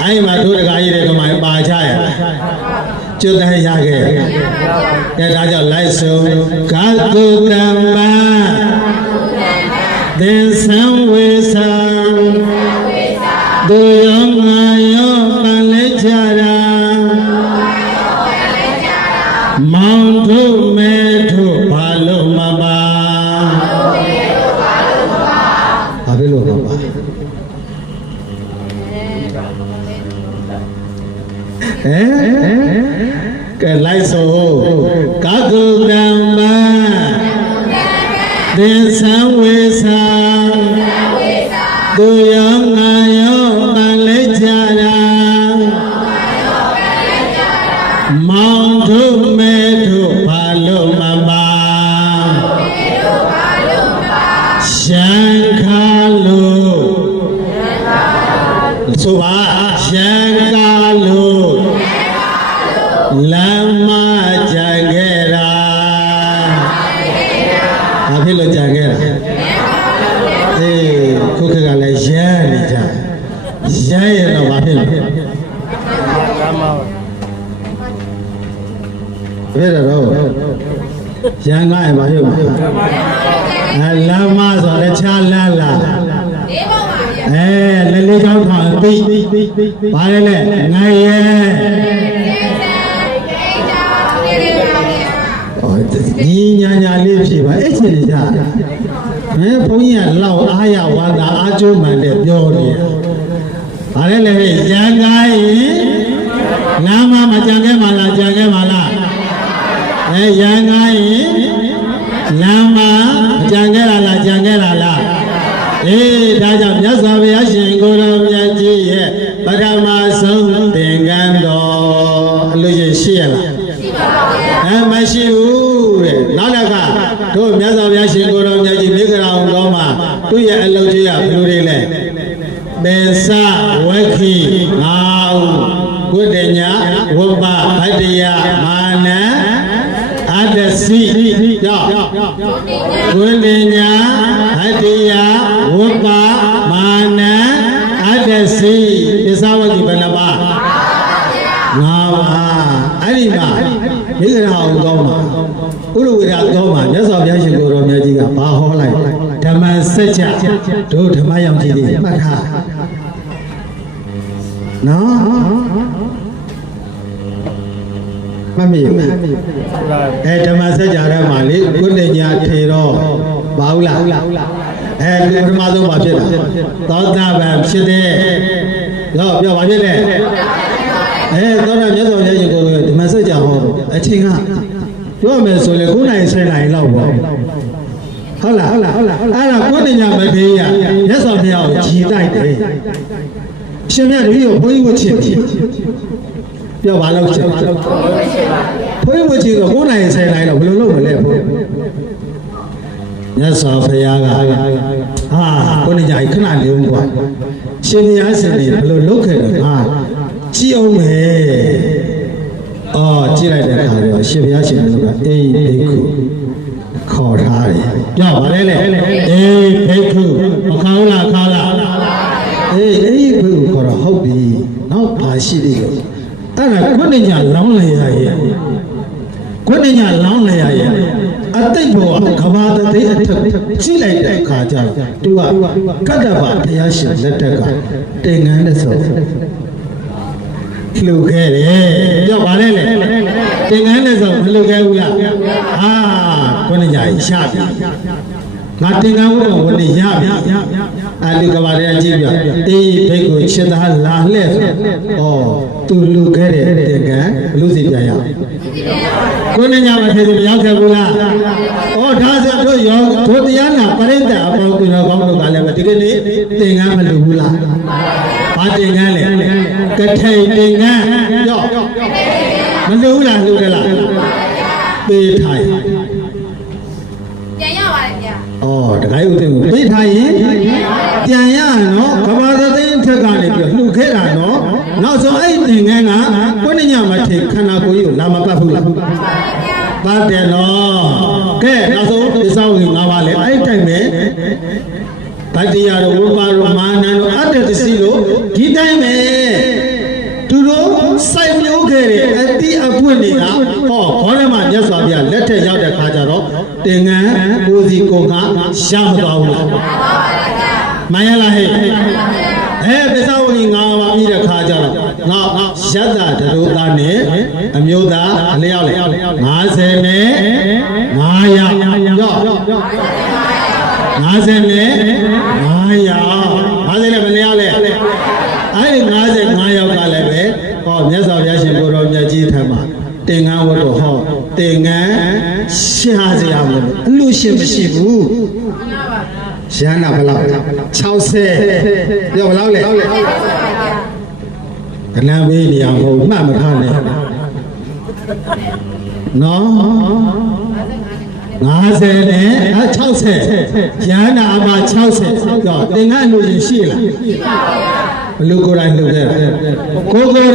အဲ့မှာတို့တကားကြီးတွေကမှပါချရကျွတ်တန်းရခဲ့ကဲဒါကြောင့်လိုက်ဆုံးကာကုတ္တမသင်္ဆံဝေသံသူယောငါယောပန်လက်ကြတာမောင်တို့မဲတို့ ကဲလိုက်ဆိုကာကုတံမသင်္ဆံဝေသာသူယောငါယောပန်လေးကြတာမောင်တို့မဲတို့ဘာလို့မပါရှန်ခါလို့ဆိုပါရှန်ခါလို့လမ်းမကြံခဲ့တာဘာဖြစ်လို့ကြံခဲ့တာအေးခုခေတ်ကလည်းရမ်းနေကြရမ်းရတော့ဘာဖြစ်လဲဖြစ်တော့ရမ်းကားရင်ဘာဖြစ်လဲလမ်းမဆိုလည်းချလန်းလာလက်လေးကောင်းထောင်ပြီးဘာလဲလဲငါရဲညီညာလေးဖြစ်ပါအဲ့ချင်းကြဘုန်းကြီးကလောက်အားရဝါသာအားကျိုးမှန်တဲ့ပြောနေဘာလဲလဲရန်ကားရင်လမ်းမကြံခဲ့ပါလားကြံခဲ့ပါလားရန်ကားရင်လမ်းမကြံခဲ့လားကြံခဲ့လားဒါကြောင့်မြတ်စွာဘုရားရှင်ကိုယ်တော်မြတ်ကြီးရဲ့ပထမဆုံးသင်္ကန်းတော်အလို့ရှိရလားရှိပါပါဗျာမရှိဘူးတဲ့နောက်တစ်ခါတို့မြတ်စွာဘုရားရှင်ကိုယ်တော်မြတ်ကြီးမိဂရာအောင်တော်မှာသူ့ရဲ့အလုပ်ကြီးကဘယ်လိုတွေလဲပေစဝက္ခိငါဥကုတ္တညာဝပ္ပဗတ္တယမာနအတ္တစီကြောင့်ကုတ္တညာဗတ္တယဝပ္ပမာနအတ္တစီပေစဝက္ခိဘယ်နှပါငါပါအဲ့ဒီမှာမိဂရာအောင်တော်မှာဥရဝေရတော်မှာမြတ်စွာဘုရားရှင်ကိုယ်တော်မြတ်ကြီးကဘာဟောလိုက်ဓမ္မစัจ जा တို့ဓမ္မယောက်ျီးတွေမှတ်ထားနော်မမေ့ဘူးဓမ္မစัจ जा ထဲမှာလေကုတ္တညာထေတော့ဘာဟုတ်လားပထမဆုံးဘာဖြစ်တာသောတာပန်ဖြစ်တဲ့တော့ပြောဘာဖြစ်လဲသောတာမြတ်စွာဘုရားရှင်ကိုယ်တော်ဓမ္မစัจ जा ဟောအချိန်ကပြောမယ်ဆိုရင်9 နိုင်10 နိုင်လောက်ပေါ့ဟုတ်လားအဲ့ဒါကိုတညာမထေရမြတ်စွာဘုရားကိုကြည်တိုက်တယ်ရှင်မြတ်တပည့်ကိုဘုန်းကြီးဝတ်ချင်ပြောပါလို့ချင်ဘုန်းကြီးဝတ်ချင်တော့9 နိုင်10 နိုင်တော့ဘယ်လိုလုပ်မလဲဘုန်းမြတ်စွာဘုရားကကိုတညာခဏနေဦးကွာရှင်ဘုရားရှင်ဘယ်လိုလုပ်ခဲ့လဲကြည့်အောင်မယ်ကြည့်လိုက်တဲ့အခါကျတော့ရှင်ဘုရားရှင်ကအေးဘိက္ခုခေါ်ထားတယ်ပြောပါလေအေးဘိက္ခုမခေါ်လားခေါ်လားအေးဘိက္ခုခေါ်တော့ဟုတ်ပြီနောက်ပါရှိသေးတယ်အဲ့ဒါခုနှစ်ညလောင်းလိုက်ရရဲ့ခုနှစ်ညလောင်းလိုက်ရရဲ့အတိတ်ဘောကဘာတသိအထက်ကြည့်လိုက်တဲ့အခါကျတော့သူကကတ္တဗဘုရားရှင်လက်ထက်ကတင်ငန်းတဲ့ဆိုလှုပ်ခဲ့တယ်ပြောပါလေသင်္ကန်းနဲ့ဆိုမလှုပ်ခဲ့ဘူးလားခုနညာရှာပြီငါသင်္ကန်းဝတ်ဝင်ရပြီလူကဘာရဲ့ကြည့်ပြအေးဘိတ်ကိုချက်သားလာလှဲ့ဆိုသူလှုပ်ခဲ့တဲ့သင်္ကန်းဘလို့စီပြန်ရခုနညာမထေရမရောက်ခဲ့ဘူးလားဒါဆိုတို့ရောတို့တရားနာပရိသတ်အပေါင်းသူတော်ကောင်းတို့ကလည်းဒီကနေ့သင်္ကန်းမလှုပ်ဘူးလားဘာသင်္ကန်းလဲကထိန်သင်္ကန်းပြောမလှုပ်ဘူးလားလှုပ်တယ်လားပေးထိုင်ပြန်ရပါလေဗျာတခါဥသိမ်းကိုပေးထိုင်ရင်ပြန်ရနော်ကဘာသသိန်းထက်ကနေပြီးလှုပ်ခဲ့တာနော်နောက်ဆုံးအဲ့သင်္ကန်းကကိုညမထေခန္ဓာကိုယ်ကြီးကိုလာမပတ်ဘူးလားပတ်တယ်နော်ကဲနောက်ဆုံးပစ္စဝေ၅ပါးလေအဲ့တိုင်းပဲဗတ္တိယတို့ဝိပါတို့မာနတို့အတ္တတစီတို့ဒီတိုင်းပဲသူတို့စိုက်မျိုးခဲ့တဲ့အတိအပွင့်တွေကဘောဓမမြတ်စွာဘုရားလက်ထက်ရောက်တဲ့ခါကျတော့တင်ငန်းကိုစီကိုကရမသွားဘူးလားမှန်ရလားဟဲ့ပစ္စဝေ၅ပါးပြီးတဲ့ခါကျတော့ငါယတ္တတရုသားနဲ့အမျိုးသားအလျောက်လေ50နဲ့900ရော50နဲ့900 50နဲ့ဘယ်နှယောက်လဲအဲ့ဒီ55ယောက်ကလည်းပဲဟောမြတ်စွာဘုရားရှင်ကိုရောမြတ်ကြီးထံမှာသင်္ကန်းဝတ်တော့ဟောသင်္ကန်းရှာစရာမလိုအလူရှင်မရှိဘူးရဟန္တာဘယ်လောက်60ပြောဘယ်လောက်လဲကနန်းပေးနေအောင်ဟိုမှတ်မထားနဲ့နော်50နဲ့60ရဟန္တာအမှာ60တော့သင်္ကန်းအလူရှင်ရှိလားရှိပါဗျာဘလူကိုယ်တိုင်လှုပ်ခဲ့တာကိုယ်တိုင်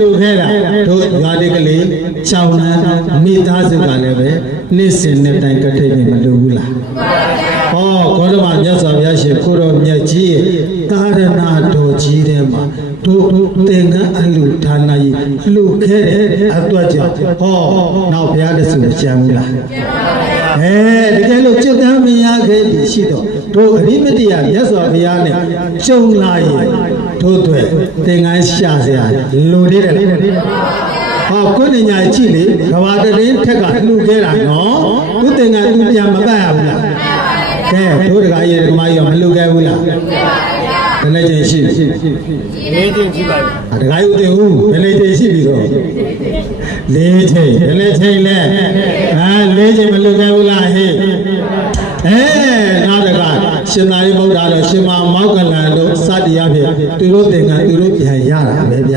လှုပ်ခဲ့တာတို့ရွာလေးကလေးရှောင်းလန်းမိသားစုကလည်းပဲနေ့စဉ်နေ့တိုင်းကထိတ်နေမလှုပ်ဘူးလားဟောကောဓမမြတ်စွာဘုရားရှင်ကိုရောမြတ်ကြီးရဲ့သာရဏတော်ကြီးထဲမှာတို့သင်္ကန်းအလူဌာနကြီးလှုပ်ခဲ့တဲ့အတွက်ကြောင့်ဟောနောက်ဘုရားတဆူကြံဘူးလားတကယ်လို့จุดတမ်းမရခဲ့ပြီရှိတော့တို့အရိမတိယမြတ်စွာဘုရားနဲ့ကျုံလာရင်တို့တွေသင်္ကန်းရှာစရာလိုသေးတယ်ဟောကိုယ်ဉာဏ်ကြည့်လေကဘာတရင်ထက်ကလှူခဲ့တာနော်သူသင်္ကန်းသူပြန်မပတ်ရဘူးလားကဲတို့တကားရေဒကမကြီးမလှူခဲ့ဘူးလားဘယ်နဲ့ချင်းရှိ၄ချင်းရှိပါဘူးတကားယူတင်ဦးဘယ်နဲ့ချင်းရှိပြီတော့၄ချင်းဘယ်နဲ့ချင်းလဲ၄ချင်းမလှူခဲ့ဘူးလားဟေးနောက်တကရှင်သာရိပုတ္တရာတော်ရှင်မမောက္ကလန်တို့စတရားဖြင့်သူတို့သင်္ကန်းသူတို့ပြန်ရတာပဲဗျ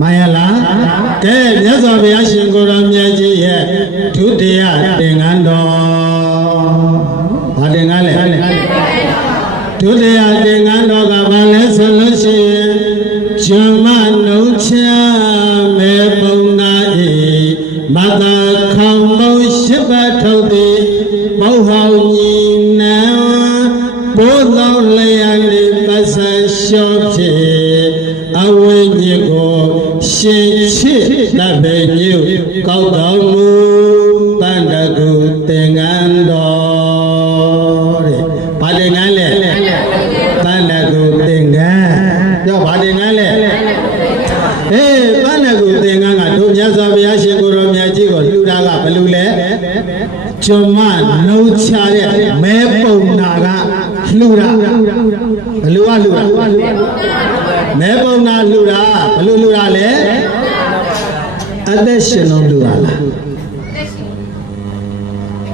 မှန်ရလားကဲမြတ်စွာဘုရားရှင်ကိုရောမြတ်ကြီးရဲ့ဒုတိယသင်္ကန်းတော်ဘာသင်္ကန်းလဲဒုတိယသင်္ကန်းတော်ကဘာလဲဆိုလို့ရှိရင်ရှင်မနှုတ်ချမေပုံနာဤမသာခေါင်မုံရှိပတ်ထုတ်သည်မောဟောင်းညီနံဘိုးတော်လျာလေးပတ်ဆံလျှော့ဖြစ်အဝိညာဉ်ကိုရှင်ချစ်တတ်ပေညုကောက်တော်မူတန်တကူသင်္ကန်းတော်တဲ့ဘာသင်္ကန်းလဲတန်တကူသင်္ကန်းပြောဘာသင်္ကန်းလဲတန်တကူသင်္ကန်းကတို့မြတ်စွာဘုရားရှင်ကိုရောမြတ်ကြီးကိုလှူတာကဘယ်လိုလဲကျွမ်းမနှုတ်ချတဲ့မဲပုံနာကလှူတာဘယ်လိုကလှူတာမဲပုံနာလှူတာဘယ်လိုလှူတာလဲအသက်ရှင်လုံးလှူတာလား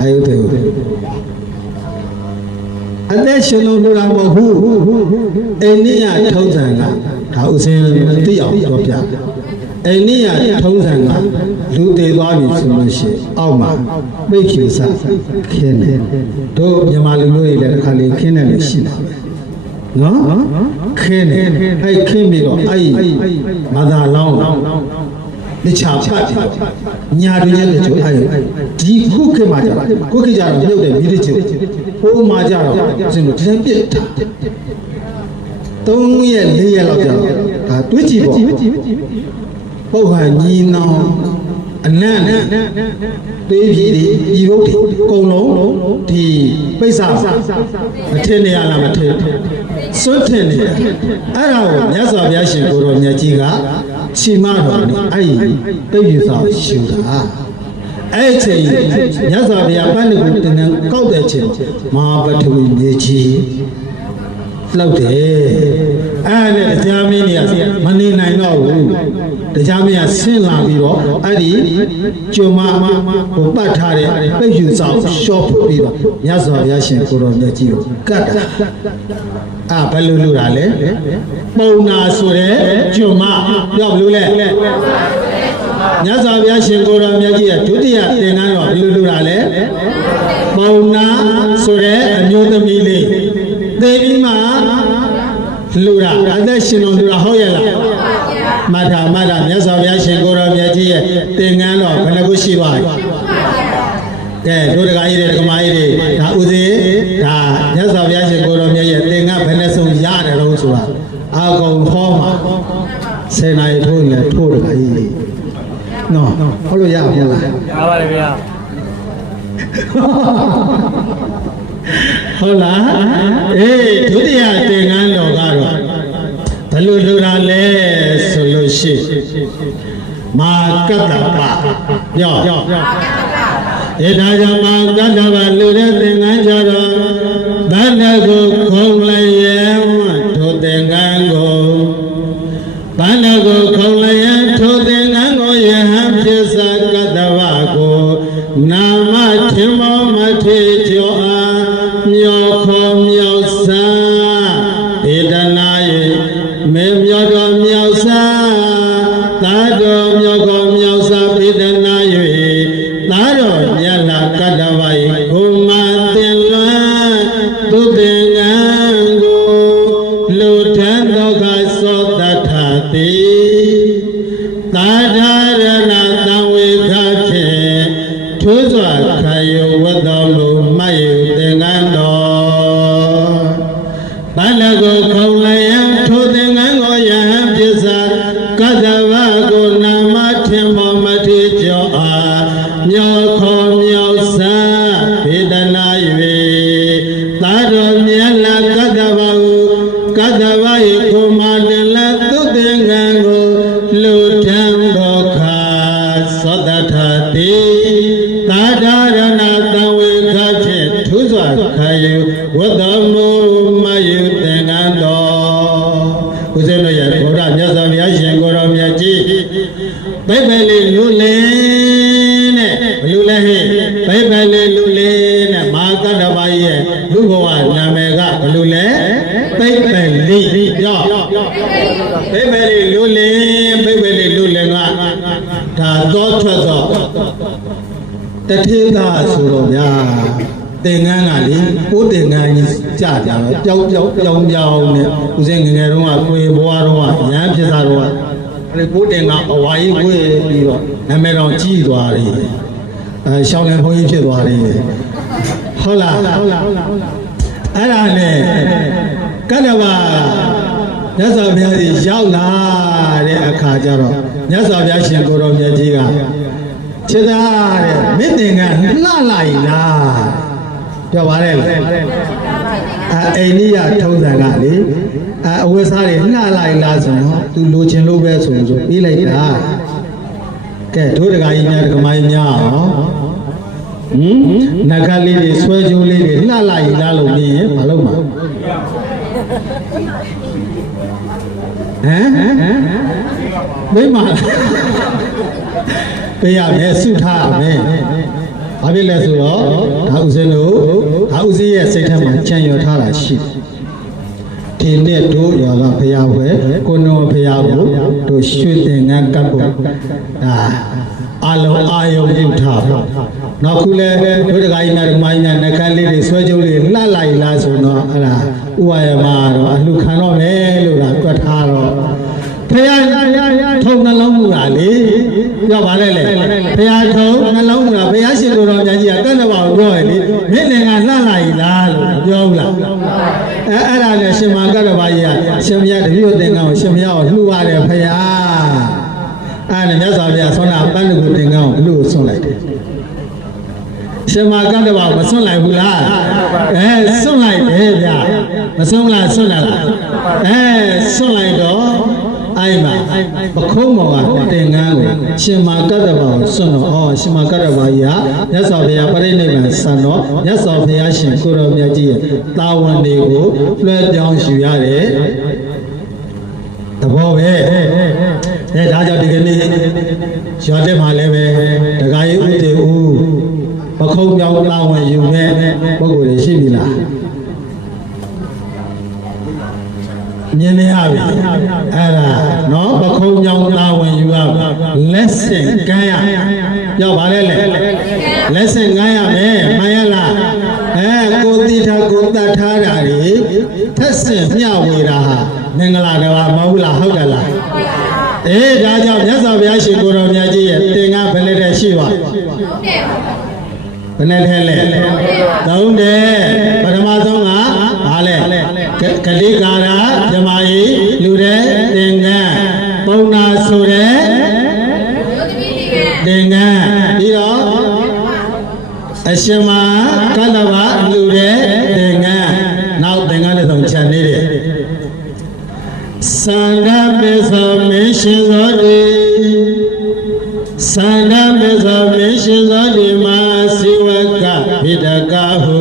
အယုတေအသက်ရှင်လုံးလှူတာမဟုတ်ဘူးအိန္ဒိယထုံးစံကဒါဥစဉ်သိအောင်ပြောပြအိန္ဒိယထုံးစံကလူသေးသွားပြီဆိုလို့ရှိရင်အောက်မှာပိတ်ဖြူစားခင်းတယ်တို့မြန်မာလူမျိုးတွေလည်းတစ်ခါလေခင်းတယ်လို့ရှိတာပဲနော်ခင်းတယ်အဲ့ခင်းပြီးတော့အဲ့ဘာသာလောင်းတခြားဖတ်ညာတွေရဲ့ကျိုးအဲ့ဒီခုခေတ်မှာကြာခုခေတ်ကြတော့မြုပ်တယ်မိတဲ့ကျိုးဟိုမှာကြတော့စင်လို့ဒီတိုင်းပြစ်တာ3ရက်4ရက်လောက်ကြာဒါတွေးကြည့်ပေါ့ပုဂ္ဂိုလ်ညီနောင်အနံ့သေးပြည်ဒီဘုတ်ဒီအကုန်လုံးဒီပိဿမထင်နေရလားမထင်စွန့်ထင်နေအဲ့ဒါကိုမြတ်စွာဘုရားရှင်ကိုရောမြတ်ကြီးကချီမတော်နေအဲ့ပိဿစာရှူတာအဲ့ချိန်မြတ်စွာဘုရားပန်းကိုတင်တယ်ကောက်တဲ့ချိန်မဟာပထဝီမြေကြီးလောက်တယ်အဲ့နဲ့တရားမင်းတွေကမနေနိုင်တော့ဘူးတရားမင်းကဆင်းလာပြီးတော့အဲ့ဒီကျုံမဟိုပတ်ထားတဲ့ပိတ်ယူဆောင်ရှော့ဖွပြီးတော့မြတ်စွာဘုရားရှင်ကိုတော်မြတ်ကြီးကိုကတ်တာဘယ်လိုလုပ်တာလဲပုံနာဆိုတဲ့ကျုံမပြောဘယ်လိုလဲမြတ်စွာဘုရားရှင်ကိုတော်မြတ်ကြီးကဒုတိယသင်္ကန်းတော်ဘယ်လိုလုပ်တာလဲပုံနာဆိုတဲ့အမျိုးသမီးလေးသေပြီးမှလူရာအသက်ရှင်လုံးလူရာဟုတ်ရဲ့လားမထာမြတ်စွာဘုရားရှင်ကိုရောမြတ်ကြီးရဲ့သင်္ကန်းတော်ဘယ်နှခုရှိပါလဲကဲတို့တကားကြီးတွေဒကမာကြီးတွေဒါဥသေးဒါမြတ်စွာဘုရားရှင်ကိုရောမြတ်ရဲ့သင်္ကန်းဘယ်နှစုံရတယ်လို့ဆိုတာအာကုံခေါ်မှာ10နာရီထိုးရင်ထိုးတကားကြီးနော်ဟုတ်လို့ရပါ့မလားရပါတယ်ဗျာဟုတ်လားဒုတိယသင်္ကန်းတော်ကတော့ဘယ်လိုလုပ်တာလဲဆိုလို့ရှိမာကတ္တပပြောဒါကြောင့်မာကတ္တပလူတဲ့သင်္ကန်းကြတော့ဗန္ဓကိုခုံလိုက်ရဲ့ဝ ထိုသင်္ကန်းကိုပန္နကိုခုံလျက်ထိုသင်္ကန်းကိုယဟန်ဖြစ်စာကတ္တဝကိုနာမထင်မောမထေကျော်အားမြောခေါ်မြောက်စာဧတနာယေမေမြောတော်မြောက်စာသာတော်မြောခေါ်မြောက်စာဧတနာယေသာတော်မြတ်လာကတ္တဝယေကိုမသင်လွန်သူသင်္ကန်းကိုလူထံဒုက္ခသောတထတိသာဓာရဏသံဝေခဖြင့်ထိုးစွာခံယူဝတ်တော်မူမှတ်ယူသင်္ကန်းတော်ပန္နကိုခုံလျက်ထိုသင်္ကန်းကိုယဟန်ပစ္စာကတ္တဝကိုနာမထင်မောမထေကျော်အားမြောခေါ်မြောက်စာဗေဒနာ၍သာတော်မြတ်လာကတ္တဝဟုကတ္တဝ၏ကိုမာတင်လာသူသင်္ကန်းကိုလူထံဒုက္ခသောတထတိသာဓာရဏသံဝေခဖြင့်ထူးစွာခံယူဝတ်တော်မူမှယူသင်္ကန်းတော်ဦးဇင်းတို့ရဲ့ဘုရားမြတ်စွာဘုရားရှင်ကိုယ်တော်မြတ်ကြီးပိပလေးလူလေးနဲ့ဘလူလဲဟဲ့ပိပလေးလူလေးနဲ့မဟာကတ္တဝရဲ့လူဘဝနာမည်ကဘလူလဲပိပလေးပြောပိပလေးလူလေးပိပလေးလူလေးကဒါတော့ထွက်တော့တထေသာဆိုတော့ဗျာသင်္ကန်းကလေပိုးသင်္ကန်းကြီးကြကြတော့ပျောက်နဲ့ဦးစင်းငယ်ငယ်တုန်းကကိုယ်ဘွားတော့ရမ်းဖြစ်တာတော့အဲ့ပိုးသင်္ကန်းအဝါကြီးကိုယ်ပြီးတော့နာမည်တော်ကြီးသွားတယ်ရှောင်းလန်ဘုန်းကြီးဖြစ်သွားတယ်ဟုတ်လားအဲ့ဒါနဲ့ကတ္တဗမြတ်စွာဘုရားကြီးရောက်လာတဲ့အခါကျတော့မြတ်စွာဘုရားရှင်ကိုယ်တော်မြတ်ကြီးကခြေသားတဲ့မင်းသင်္ကန်းလှလိုက်လားပြောပါရဲ့အိန္ဒိယထုံးစံကလေအဝတ်စားတွေလှလိုက်လားဆိုတော့သူလိုချင်လို့ပဲဆိုပြီးလိုက်တာကဲတို့တကာကြီးများတကမိုင်းများအောင်နဂတ်လေးတွေဆွဲကြိုးလေးတွေလှလိုက်လားလို့မြင်ရင်မလုပ်ပါမိမပေးရမယ်ဆုထားရမယ်ဘာဖြစ်လဲဆိုတော့ဒါဥစဉ်တို့ဒါဥစဉ်ရဲ့စိတ်ထဲမှာကြံ့ရောထားတာရှိဒီနေ့တို့ရွာကဘုရားဝဲကိုနောဘုရားကိုတို့ရွှေသင်္ကန်းကပ်ဖို့ဒါအလုံးအာယုံပြုထားပါနောက်ခုလဲတို့တကားကြီးများဓမ္မကြီးများနှကန်းလေးတွေဆွဲကြိုးလေးလှလိုက်လားဆိုတော့အဲ့ဒါဥဝါယမတော့အလှခံတော့မယ်လို့ကတွက်ထားတော့ဖရာထုံနှလုံးမူတာလေပြောပါလေဖရာထုံနှလုံးမူတာဘုရားရှင်ကိုယ်တော်မြတ်ကြီးကတဏ္ဍဝါကိုပြောရလေမင်းလည်းကလှလိုက်လားလို့ပြောဘူးလားအဲ့ဒါနဲ့ရှင်မကတ္တဗာကြီးကရှင်မရတပည့်သင်္ကန်းကိုရှင်မရကိုလှူရတယ်ဖရာအဲ့ဒါမြတ်စွာဘုရားဆောနာပန်းတကူသင်္ကန်းကိုဘလို့ဆွန့်လိုက်တယ်ရှင်မကတ္တဗာမဆွန့်လိုက်ဘူးလားဆွန့်လိုက်တယ်ဗျမဆွန့်လားဆွန့်လားဆွန့်လိုက်တော့အဲ့မှာပခုံးမောင်ကသင်္ကန်းကိုရှင်မကတ္တဗာကိုဆွန့်တော့ရှင်မကတ္တဗာကြီးကမြတ်စွာဘုရားပရိနိဗ္ဗာန်ဆံတော့မြတ်စွာဘုရားရှင်ကိုယ်တော်မြတ်ကြီးရဲ့တာဝန်တွေကိုလွှဲပြောင်းယူရတယ်သဘောပဲဒါကြောင့်ဒီကနေ့ရွာတက်မှာလည်းပဲဒကာကြီးဦးတေဦးပခုံးပြောင်းတာဝန်ယူမဲ့ပုဂ္ဂိုလ်တွေရှိပြီလားမြင်နေရပြီအဲ့ဒါနော်ပခုံးပြောင်းတာဝန်ယူရလက်ဆင့်ကမ်းရပြောပါလေလက်ဆင့်ကမ်းရမယ်မှန်ရလားကိုတိထားကိုတတ်ထားတာတွေထက်ဆင့်မျှဝေတာဟာမင်္ဂလာတော်မဟုတ်လားဟုတ်တယ်လားဒါကြောင့်မြတ်စွာဘုရားရှင်ကိုယ်တော်မြတ်ကြီးရဲ့သင်္ကန်းဘယ်နဲ့တည်းရှိပါဘယ်နဲ့ထဲလဲသုံးတယ်ပထမဆုံးကဘာလဲကတိကာရဓမ္မကြီးလူတဲ့သင်္ကန်းပုံနာဆိုတဲ့သင်္ကန်းပြီးတော့အရှင်မကတ္တဗာလူတဲ့သင်္ကန်းနောက်သင်္ကန်းတစ်စုံချန်နေတယ်သံဃာမေသောမင်းရှင်သောတိသံဃာမေသောမင်းရှင်သောတိမာစိဝကဗိဒကဟု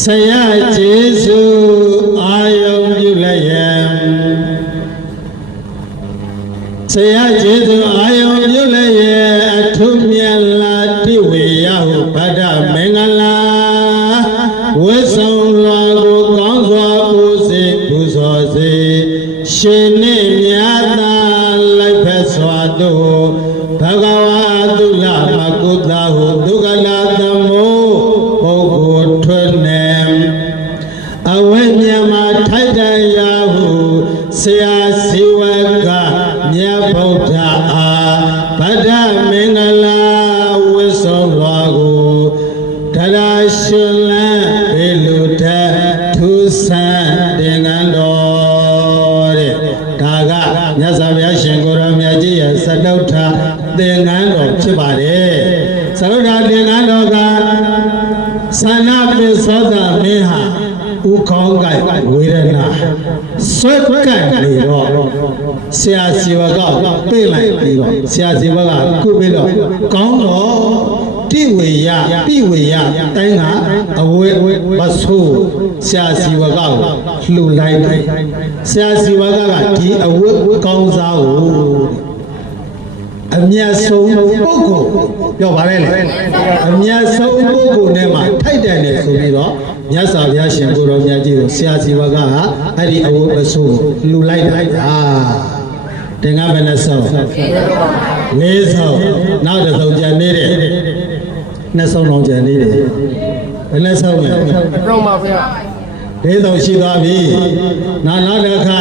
ဆရာကျေးဇူးအာယုံပြုလျက် ဆေယကျေသူအာယုံပြုလည်းရဲ့အထုမြတ်လာတိဝေယဟုဗဒ္ဓမင်္ဂလာဝိဆောင်လာကိုကောင်းစွာပူဇေပူဇော်စေရှင်နှင့်မြတ်သာလိုက်ဖက်စွာသို့ဘဂဝါတုလမကုသဟုဒုက္ခလာသမောပုဂ္ဂိုလ်ထွတ်နေအဝိမြမထိုက်တန်ရာဟုဆရာစီဝကမြတ်ဗုဒ္ဓအားဗဒ္ဓမင်္ဂလာဝိဆောင်လွာကိုတရာရှင်လန်းဘေလူထထူဆန်းတင်ငန်းတော်တဲ့ဒါကမြတ်စွာဘုရားရှင်ကိုယ်တော်မြတ်ကြီးရဲ့သတ္တုထသင်္ကန်းတော်ဖြစ်ပါတယ်သတ္တုထသင်္ကန်းတော်ကသန္နာပိသောတာမင်းဟာဥခေါင်းကဝေဒနာဆွတ်ကပ်နေတော့ဆရာစီဝကပြေးလိုက်ပြီးတော့ဆရာစီဝကကုပြီးတော့ကောင်းတော့တိဝေယပိဝေယတိုင်းကအဝေမဆိုးဆရာစီဝကကိုလှူလိုက်တယ်ဆရာစီဝကဒီအဝေကောင်းစားကိုအမြတ်ဆုံးပုဂ္ဂိုလ်ပြောပါလေအမြတ်ဆုံးပုဂ္ဂိုလ်နဲ့မှထိုက်တယ်လေဆိုပြီးတော့မြတ်စွာဘုရားရှင်ကိုယ်တော်မြတ်ကြီးကိုဆရာစီဝကအဲ့ဒီအဝတ်အဆိုးလှူလိုက်တာတင်္ဂဘယ်နဲ့ဆုံးလေးဆုံးနောက်တစ်ဆုံးကြံနေတယ်နှစ်ဆုံးတော့ကြံနေတယ်ဘယ်နဲ့ဆုံးလဲတော့ပါဗျာလေးဆုံးရှိသွားပြီနောက်တစ်ခါ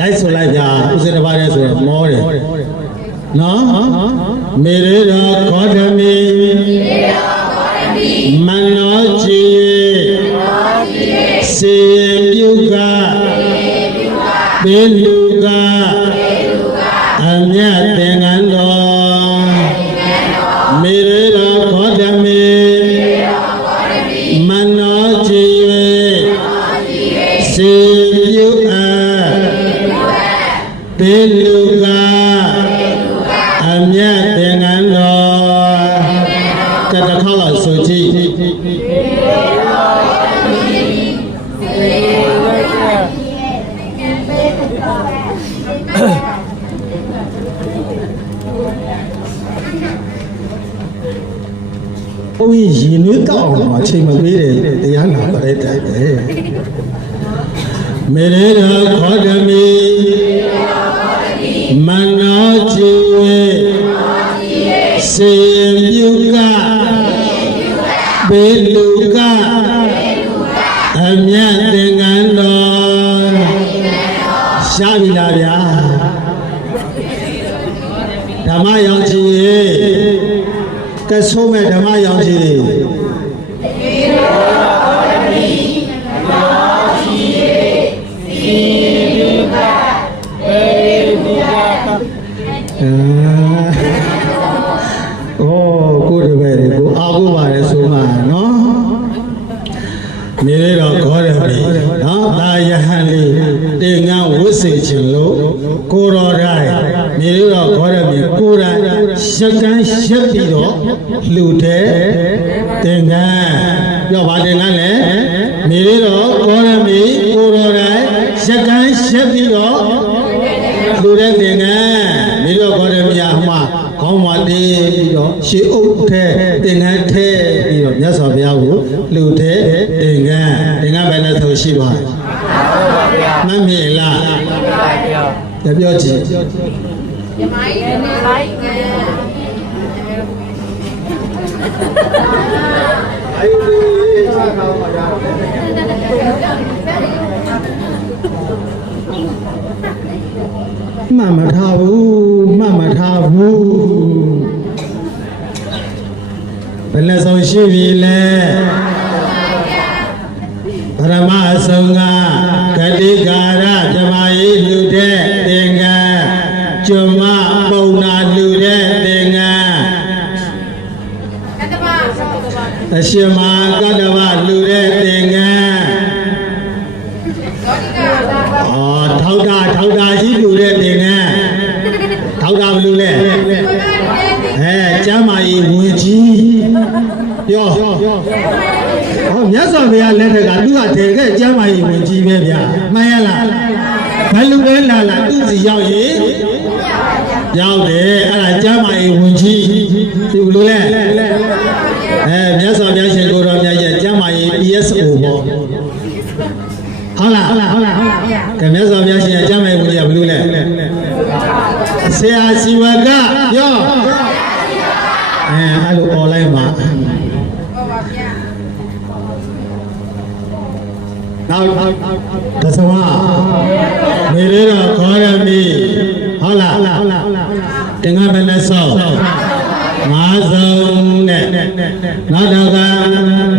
လိုက်ဆိုလိုက်ဗျာဥစ္စရပါလဲဆိုတော့မောတယ်နော်မေရေတော်ခောဓမီမနောကြည်စေပြုကပေလူကအမြတ်သင်္ကန်းတော်မေရေတော်ခောဓမီမနောကြည်စေပြုပေလူကအမြတ်သင်္ကန်းတော်ကတခါလောက်ဆိုကြည့်ဘုန်းကြီးရင်နှွေးတောက်အောင်အချိန်မပေးတယ်တရားနာပရိသတ်ပဲမေရေတော်ခောဓမီမနောကြည်စေပြုကပေလူကအမြတ်သင်္ကန်းတော်ရှားပြီလားဗျာဓမ္မရောင်ချီကဆိုးမဲ့ဓမ္မရောင်ချီကိုတပည့်တွေကိုအာဟုပါတယ်ဆိုမှနော်မြေတော်ခေါ်တယ်ပြီနော်ဒါယဟန်လေးတင်ငန်းဝတ်စေခြင်းလို့ကိုတော်တိုင်းမြေတော်ခေါ်တယ်ပြီကိုယ်တိုင်ရှက်ကန်းရှက်ပြီးတော့လှူတဲ့တင်ငန်းပြောပါတင်ငန်းလေမြေတော်ခေါ်တယ်ပြီကိုတော်တိုင်းရှက်ကန်းရှက်ပြီးတော့လှူတဲ့တင်ငန်းမြေတော်ခေါ်တယ်မြာမှာကောင်းပါလေပြီးတော့ရှေးအုပ်ထဲတင်ငန်းထဲပြီးတော့မြတ်စွာဘုရားကိုလှူတဲ့တင်ငန်းဘယ်နဲ့ဆိုရှိပါမှန်ပြီလားပြောကြည့်မြမိုင်းလိုက်မထားဘူးမထားဘူးဘယ်နဲ့ဆုံးရှိပြီလဲပရမအဆုံးကဂတိကာရဓမ္မရေးလူတဲ့သင်္ကန်းကျွမပုံနာလူတဲ့သင်္ကန်းအရှင်မကတ္တဗလူတဲ့သင်္ကန်းထောက်တာကြီးလူတဲ့သင်္ကန်းထောက်တာဘလူလဲကျမ်းမာရေးဝင်ကြီးပြောမြတ်စွာဘုရားလက်ထက်ကသူကတကယ်ကျမ်းမာရေးဝင်ကြီးပဲဗျာမှန်ရလား ဘယ်လိုလဲလာသူစီရောက်ရေရောက်တယ်အဲ့ဒါကျမ်းမာရေးဝင်ကြီးဒီလိုလဲမြတ်စွာဘုရားရှင်ကိုတော်မြတ်ရဲ့ကျမ်းမာရေး PSO ပေါ့ဟုတ်လားကဲမြတ်စွာဘုရားရှင်ရဲ့ကျမ်းမာရေးဝင်ကြီးကဘယ်လိုလဲဆရာစီဝကပြောအဲ့လို online မှာနောက်တသဝမေရတော့ခေါ်ရမီဟုတ်လားတင်္ဂဘယ်နဲ့ဆောက်ငါးစုံနဲ့နောက်တော့က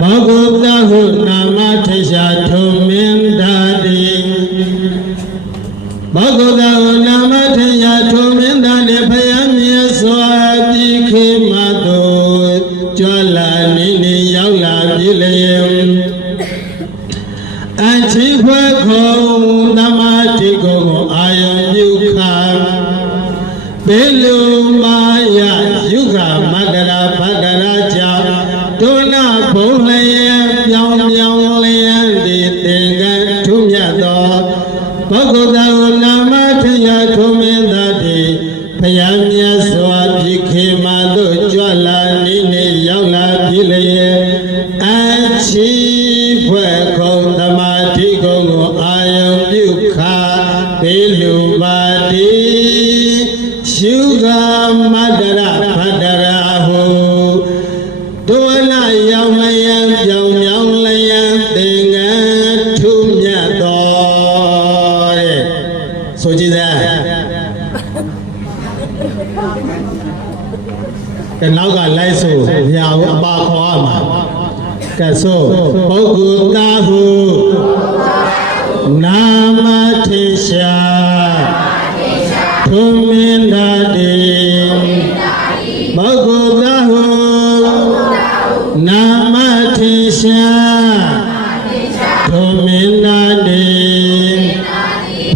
ဘောဂုတဟုနာမထေရှာထုံမင်းဒါတိဘောဂုတဟုနာမထေရှာထုံမင်းဒါတိဖယားမြတ်စွာတိခေမတုကြွလာနေရောက်လာပြီလေအချီခွဲခုံသမာတိကိုအာယုံပြုခါဘေလူမာယယုဂမကရာဘဂရာကြောင့်ဒုနာဘုံလျက်ပြောင်းလျက်ဒီသင်္ကန်းထုမြတ်သောပုဂ္ဂိုလ်သာနာမထေရထုမင်းသာတိဖယားမြတ်စွာဘိခေမသို့ကြွလာနေရောက်လာပြီလေအချီဖွဲ့ခုံသမာဓိကုံကိုအာယုံပြုခါဘေလူပါတိရှုကမတ္တရဖတ္တရာဟုဒုဝနာရောက်လျံပြောင်းမြောင်းလျံသင်္ကန်းထုမြတ်တော်တဲ့ဆိုကြည့်စမ်းကနောက်ကလိုက်ဆိုညာကိုအပါခေါ်ရမှာကဲဆိုပုဂ္ဂုတာဟုနာမထေရှာထုံမင်းဒါတိပုဂ္ဂုတာဟုနာမထေရှာထုံမင်းဒါတိ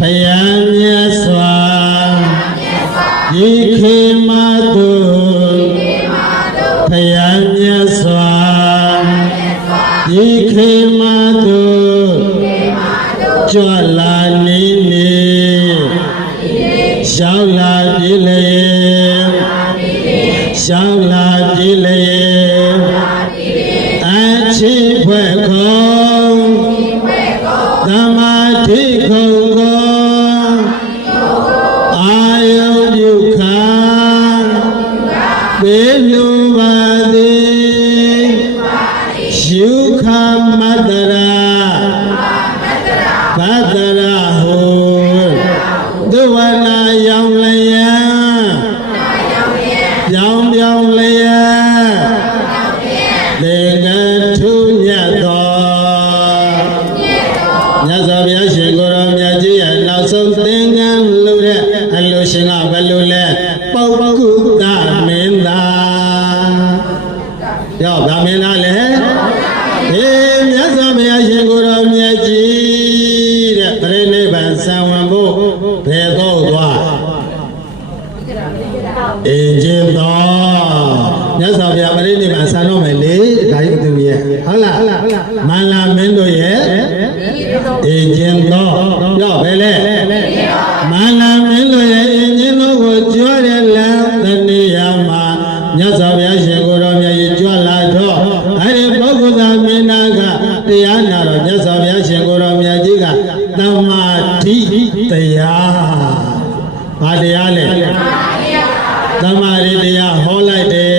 ဘုရားမြတ်စွာဤခေမတုဘုရားမြတ်စွာဤခေမတုကြွလာနေရှောင်းလာပြီလေရှောင်းလာပြီလေအချီဖွဲ့ခုံသမာဓိခုံကိုအာယုပြုခါဘေလူပါတိရှုခမတ္တရာဘတ္တရာဟုဒုဝနာရောက်လျံပြောင်းလျံသင်္ကန်းထုမြတ်တော်မြတ်စွာဘုရားရှင်ကိုရောမြတ်ကြီးရဲ့နောက်ဆုံးသင်္ကန်းလှူတဲ့အလှူရှင်ကဘယ်လိုလဲပုဂ္ဂုတမင်းသားရောက်ဗာမင်းသားလေမြတ်စွာဘုရားရှင်ကိုရောမြတ်ကြီးတဲ့ပြိဋိဘံဆံဝင်ဖို့ဘယ်တော့သွားအင်းကျင်းတော်မြတ်စွာဘုရားပြိဋိဘံဆံတော့မယ်လေဒါကြီးသူရဲ့ဟုတ်လားမန္လာမင်းတို့ရဲ့အင်းကျင်းတော်ရောက်ပဲလေမန္လာမင်းတို့ရဲ့အင်းကျင်းတော်ကိုကြွရလမ်းတဏှာမှာမြတ်စွာဘုရားရှင်ကိုရောမြတ်ကြီးကြွလာတော့အဲ့ဒီပုဂ္ဂိုလ်သားမင်းသားကတရားနာတော့မြတ်စွာဘုရားရှင်ကိုရောမြတ်ကြီးကသမာဓိတရားဘာတရားလဲသမာဓိတရားဟောလိုက်တယ်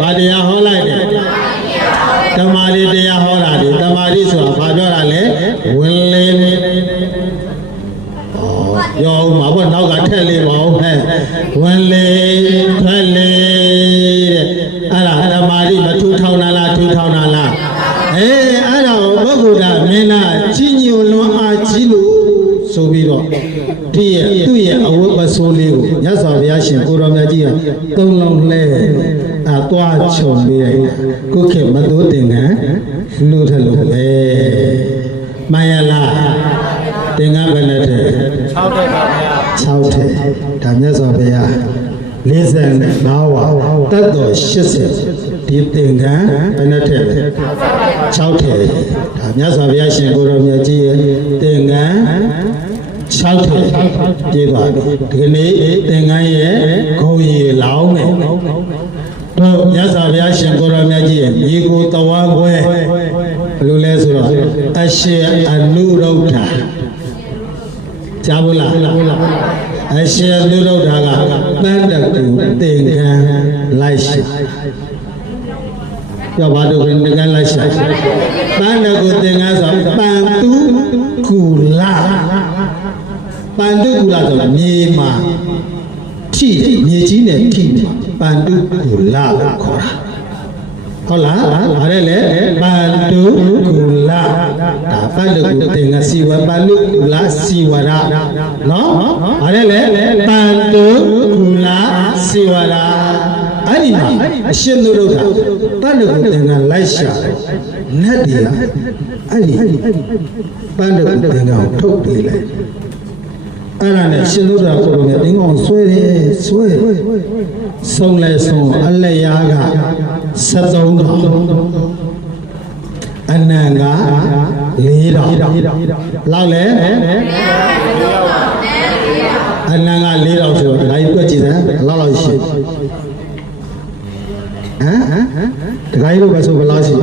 ဘာတရားဟောလိုက်တယ်သမာဓိတရားဟောတာဒီသမာဓိဆိုတာဘာပြောတာလဲဝင်လေရောမှာဘောနောက်ကထက်လေးပါဦးဟဲ့ဝင်လေထွက်လေတဲ့အဲ့ဒါသမာဓိမထူထောင်လားထူထောင်လားအဲ့ဒါကိုပုဂ္ဂိုလ်ကမင်းသားကြီးညိုလွန်အားကြီးလို့ဆိုပြီးတော့သူ့ရဲ့အဝတ်ပစိုးလေးကိုမြတ်စွာဘုရားရှင်ကိုရောမြတ်ကြီးကသုံးလုံးလဲသွားချုံပေးလိုက်ကုခေမတိုးတင်ကလှူထလို့ပဲမှန်ရလားတင်ကဘယ်နဲ့ထဲ6ထဲပါဗျာ6ထဲဒါမြတ်စွာဘုရား45ဝါတတ်တော်80ဒီသင်္ကန်းဘယ်နဲ့ထဲလဲ6ထဲဒါမြတ်စွာဘုရားရှင်ကိုရောမြတ်ကြီးရဲ့သင်္ကန်း 6ထည့်ပြေးသွားဒီကနေ့သင်္ကန်းရဲ့ဂုံရီလောင်းမယ်တို့မြတ်စွာဘုရားရှင်ကိုရောမြတ်ကြီးရဲ့မြေကိုတဝါခွဲဘယ်လိုလဲဆိုတော့အရှိအနုရုဒ္ဓကြားဘူးလားအရှိအနုရုဒ္ဓကပန်းတကူသင်္ကန်းလိုက်ရှာပြောပါတော့သင်္ကန်းလိုက်ရှာပန်းတကူသင်္ကန်းဆိုပန်သူကူလာပန်တုကူလာဆိုမြေမှာထိမြေကြီးနဲ့ထိပန်တုကူလာကိုခေါ်တာဟုတ်လားဗါတယ်လေပန်တုကူလာဒါပန်တုကူသင်္ကစီဝပန်တုကူလာစီဝရနော်ဗါတယ်လေပန်တုကူလာစီဝရအဲ့ဒီမှာအရှင်သူတို့ကပန်တုကူသင်္ကလိုက်ရှာနတ်တွေကအဲ့ဒီပန်တုကူသင်္ကကိုထုတ်ပေးလိုက်အဲ့ဒါနဲ့ရှင်သုဒ္ဓကိုယ်တော်မြတ်တင်းကောင်ဆွဲတယ်ဆွဲဆုံးလဲဆုံးအလက်ရာက73တော်အနံက4တော်လောက်လဲအနံက4တော်ဆိုတော့ဒါကြီးတွက်ကြည့်တယ်လောက်လောက်ရှိဟမ်တခါကြီးလို့ပဲဆိုဘယ်လောက်ရှိဟမ်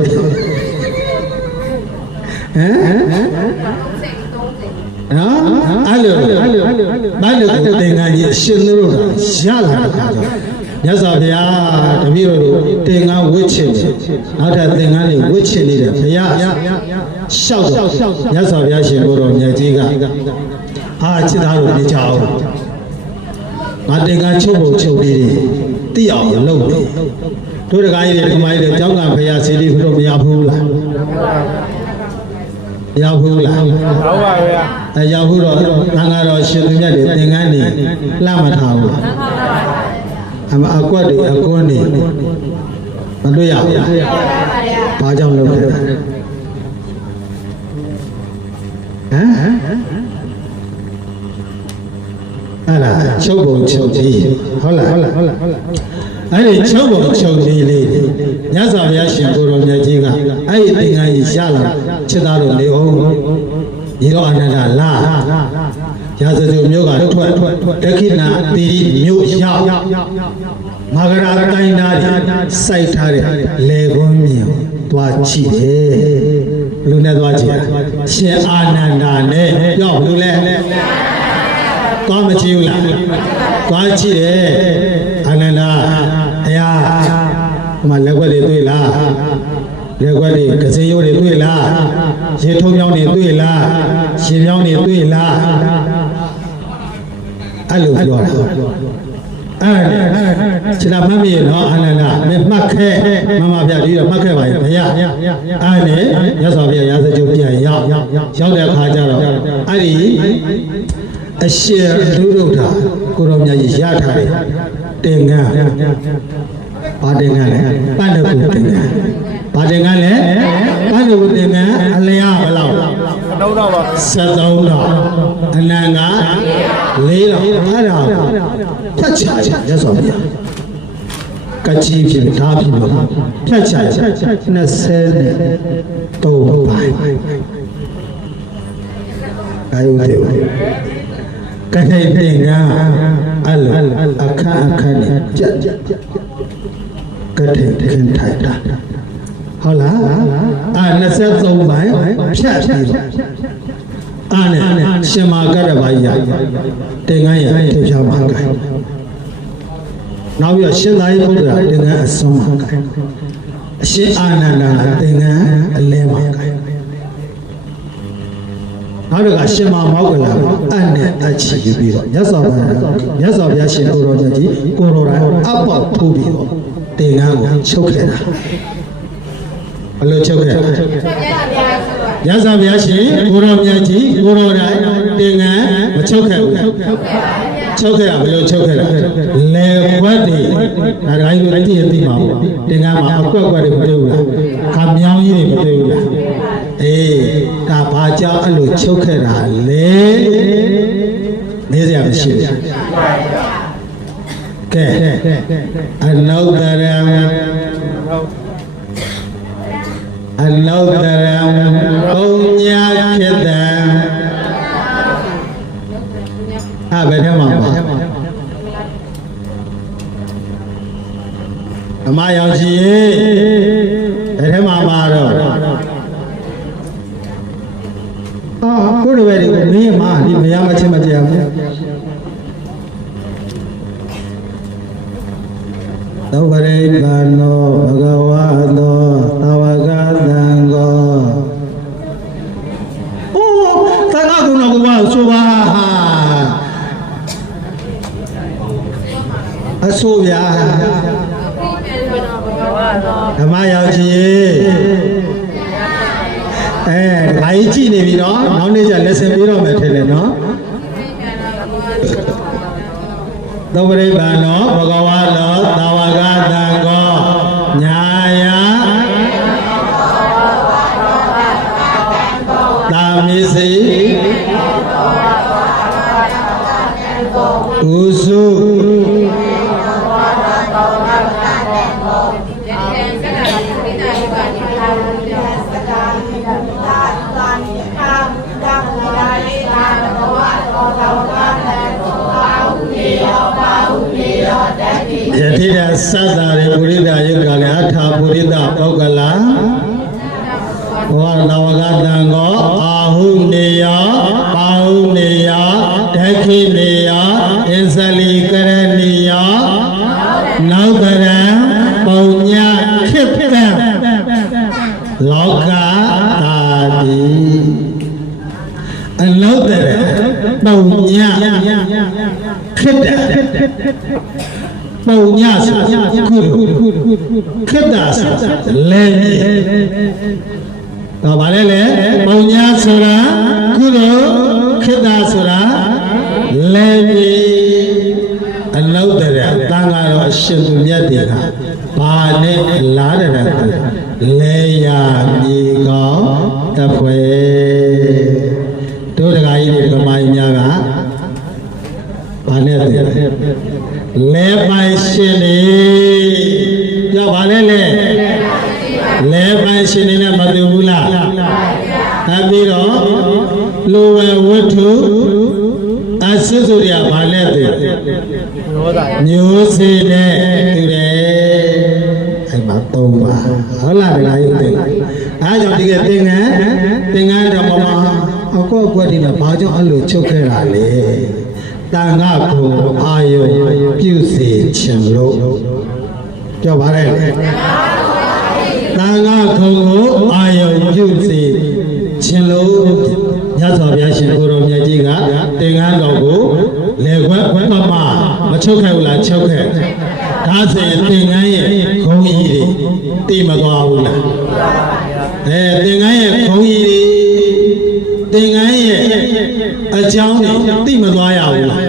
နော်အဲ့လိုဘယ်လိုသင်္ကန်းကြီးအရှင်တို့ရလာတဲ့အခါကျမြတ်စွာဘုရားတပည့်တော်တို့သင်္ကန်းဝတ်ချင်နောက်ထပ်သင်္ကန်းတွေဝတ်ချင်နေတဲ့ဘုရားလျှောက်တော့မြတ်စွာဘုရားရှင်ကိုယ်တော်မြတ်ကြီးကဟာချစ်သားတို့နေကြအောင်ငါသင်္ကန်းချုပ်ဖို့ချုပ်လေးတွေသိအောင်လုပ်တယ်တို့တကားကြီးတွေဒီမိုင်းတွေကျောင်းကဘုရားစီလေးဘုရားမရဘူးလားရောက်ဘူးလားဟုတ်ပါဗျာအဲရောက်ဘူးတော့ငါကတော့ရှင်သူမြတ်တွေသင်္ကန်းနေလှမထားဘူးအကွက်တွေအကွန်းတွေမတွေ့ရဘူးဘာကြောင့်လုပ်လဲဟမ်အဲ့ဒါချုပ်ပုံချုပ်ကြီးဟုတ်လားအဲ့ဒီချုပ်ပုံချုပ်ကြီးလေးညဇာဘုရားရှင်ကိုယ်တော်မြတ်ကြီးကအဲ့ဒီသင်္ကန်းကြီးရလာချစ်သားတို့နေအောင်ရေတော်အနန္တလာရာဇဂုမြို့ကထွက်တခိဏတိမြို့ရောက်မဂရာတိုင်းသားတွေစိုက်ထားတဲ့လေကွန်းမြေသွားကြည့်တယ်လူနဲ့သွားကြည့်ရှင်အာနန္ဒာနဲ့ပြောဘလူလဲသွားမကြည့်ဘူးလားသွားကြည့်တယ်အာနန္ဒာအရာဟိုမှာလက်ွက်တွေတွေ့လားလက်ွက်တွေကစင်ရိုးတွေတွေ့လားရေထုံးမြောင်းတွေတွေ့လားရေမြောင်းတွေတွေ့လားအဲ့လိုပြောတာအဲ့ခြေလာမမေ့နော်အာနန္ဒာမမှတ်ခဲ့မမဗျာဒီတော့မှတ်ခဲ့ပါရဲ့ဘုရားအဲ့နဲ့ရသော်ဘုရားရာဇဂုပြန်ရောက်တဲ့အခါကျတော့အဲ့ဒီအရှင်ဒုဒုထာကိုရောမြတ်ကြီးရထားတယ်တင်ကန်းဘာတင်ကန်းလဲပန္နကုတင်ကန်းဘာတင်ကန်းလဲပန္နကုတင်ကန်းအလျားဘယ်လောက်73တော့အနံက4တော့အဲ့ဒါဖြတ်ချရသော်ဗျာကကြီးဖြစ်ဓာဖြစ်လို့ဖြတ်ချ23ပိုင်းအာယုတေကထိုင်တင်ကအလအခအခနဲ့ပြတ်ကထိုင်ခင်ထိုင်တာဟုတ်လား23ပိုင်းဖြတ်ပြီးတော့နဲ့ရှင်မာကရဘာကြီးတင်ကန်းရဲ့ထေဖြာမှာကိုင်နောက်ပြီးတော့ရှင်သာရိပုတ္တရာတင်ကန်းအစွန်းမှာကိုင်အရှင်အာနန္ဒာတင်ကန်းအလဲမှာကိုင်နောက်တစ်ခါရှင်မောက္ကလအနဲ့အချီပြီးတော့မြတ်စွာဘုရားရှင်ကိုရောမြတ်ကြီးကိုရောတိုင်းအပေါက်ထိုးပြီးတော့တင်ကန်းကိုချုပ်ခဲ့တာဘယ်လိုချုပ်ခဲ့မြတ်စွာဘုရားရှင်ကိုရောမြတ်ကြီးကိုရောတိုင်းတင်ကန်းမချုပ်ခဲ့ဘူးချုပ်ခဲ့တာဘယ်လိုချုပ်ခဲ့တာလေခွက်တွေဒါတိုင်းကိုသိသိမှာပေါ့တင်ကန်းမှာအကွက်ကွက်တွေမတွေ့ဘူးလားခါမြောင်းကြီးတွေမတွေ့ဘူးလားအေးဒါဘာကြောင့်အဲ့လိုချုပ်ခဲ့တာလဲနေစရာမရှိဘူးကဲအနုတ္တရံအနုတ္တရံပုညခေတံ ဘယ်ထဲမှာပါအမရောက်ရှိရေဘယ်ထဲမှာပါတော့ကိုယ်တွေပဲဒီမင်းမဒီမရမချင်းမကြဘူးသောဗရေကနောဘဂဝါသောသဝကသံဃောအိုးသံဃာကုဏကဘာဆိုပါအဆိုဗျာဓမ္မရောက်ချီဘာကြီးကြည့်နေပြီနော်နောက်နေ့ကျလက်ဆင်ပြီးတော့မယ်ထင်တယ်နော်သောပရိပါနောဘဂဝါလောသာဝကသံဃောညာယသာမိစေဥစုယတိတသတ္တာရေပုရိသယုတ်ကလည်းအထာပုရိသပောကလာဘောနဝကတံကောအာဟုနေယပါဟုနေယဒက္ခိနေယအစ္စလီကရဏီယနောကရံပုံညခိပ္ပံလောကတာတိအလောကရပုံညခိပ္ပံပုံညဆိုကုခိတ္တဆိုလဲတော့ဗါလဲလေပုံညဆိုတာကုခိတ္တဆိုတာလဲပြီအလောက်တရတန်ဃာတော်အရှင်သူမြတ်တွေကဘာနဲ့လားတဲ့လဲရမြေကောင်းတပွဲတို့တကာကြီးတွေကမိုင်းများကဘာနဲ့လဲပိုင်ရှင်နေကြောက်ပါလေလဲပိုင်ရှင်နေနဲ့မသိဘူးလားအဲ့ပြီးတော့လူဝဲဝတ္ထုအစစ်ဆိုရဘာလဲသိမျိုးစေ့နဲ့တူတယ်အဲ့မှာသုံးပါဟုတ်လားဒီလားသိအားကြောင့်ဒီကသင်္ကန်းတော်မှာအကောက်ကွက်ဒီမှာဘာကြောင့်အဲ့လိုချုပ်ခဲ့တာလဲတန်ခါကိုအာယုပြုစေခြင်းလို့ပြောပါလေတန်ခါကိုအာယုပြုစေခြင်းလို့ညဇော်ဘုရားရှင်ကိုရောမြတ်ကြီးကသင်္ကန်းတော်ကိုလေခွက်မမချုပ်ခဲ့ဘူးလားချုပ်ခဲ့ဒါဆိုရင်သင်္ကန်းရဲ့ဂုံကြီးတွေတိမသွားဘူးလားသင်္ကန်းရဲ့ဂုံကြီးတွေသင်္ကန်းရဲ့အကြောင်းတွေသိမသွားရဘူးလား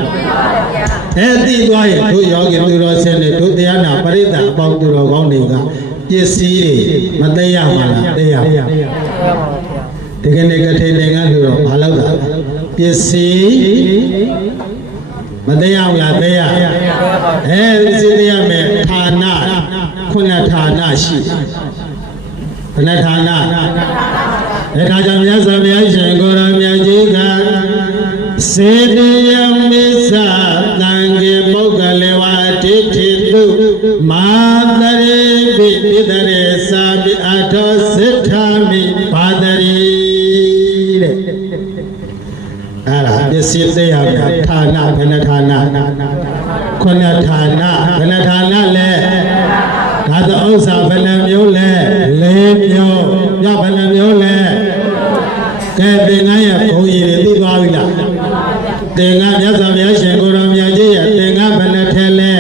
သိသွားရင်တို့ယောဂီသူတော်ဆင်းတွေတို့တရားနာပရိသတ်အပေါင်းသူတော်ကောင်းတွေကပစ္စည်းတွေမသိရပါလားသိရပါဒီကနေ့ကထိန်တွေကလူတော်ဘာလို့လဲပစ္စည်းမသိရဘူးလားသိရစိတ်သိရမယ်ဌာနခုနှစ်ဌာနရှိဘယ်နှဌာနဒါကြောင့်မြတ်စွာဘုရားရှင်ကိုရောမြတ်ကြီးကစေတယမိစ္ဆသံဃေပုဂ္ဂလေဝတိတိတုမာတရေပိပိတရေသာပိအထောစိဋ္ဌာမိဘာတရီတဲ့အဲ့ဒါပစ္စည်းတရားကဌာနဘယ်နှဌာနခုနှစ်ဌာနဘယ်နှဌာနလဲဒါသဥစ္စာဘယ်နှမျိုးလဲ၄မျိုးညဘယ်နှမျိုးလဲကဲသင်္ကန်းရဲ့ဘုံရည်တွေသိသွားပြီလားသင်္ကန်းမြတ်စွာဘုရားရှင်ကိုရောမြတ်ကြီးရဲ့သင်္ကန်းဘယ်နှထဲလဲ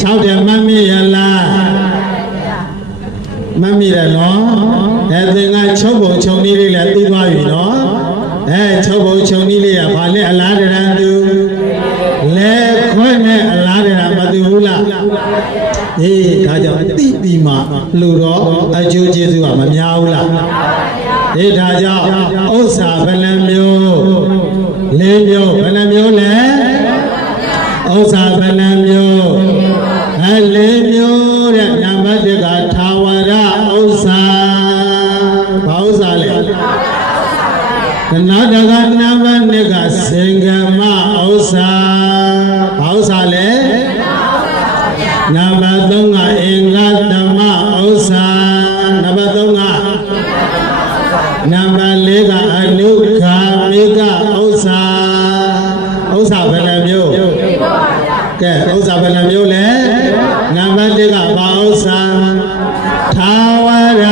6တယ်မှတ်မိရလားမှတ်မိတယ်နော်သင်္ကန်းချုပ်ပုံချုပ်နည်းလေးလည်းသိသွားပြီနော်ချုပ်ပုံချုပ်နည်းလေးကဘာလဲအလားတရံသူလဲခွဲ့နဲ့အလားတရံမသိဘူးလားဒါကြောင့်သိပြီးမှလူတော်အကျိုးကျေးဇူးကမများဘူးလားဒါကြောင့်ဥစ္စာဘယ်နှမျိုး၄မျိုးဘယ်နှမျိုးလဲဥစ္စာဘယ်နှမျိုး၄မျိုးတဲ့နံပါတ်1ကထာဝရဥစ္စာဘာဥစ္စာလဲနောက်တစ်ခါနံပါတ်2ကစင်္ဂမဥစ္ ဥစ္စာဘယ်နှမျိုးကဲဥစ္စာဘယ်နှမျိုးလဲနံပါတ်1ကဘာဥစ္စာထာဝရ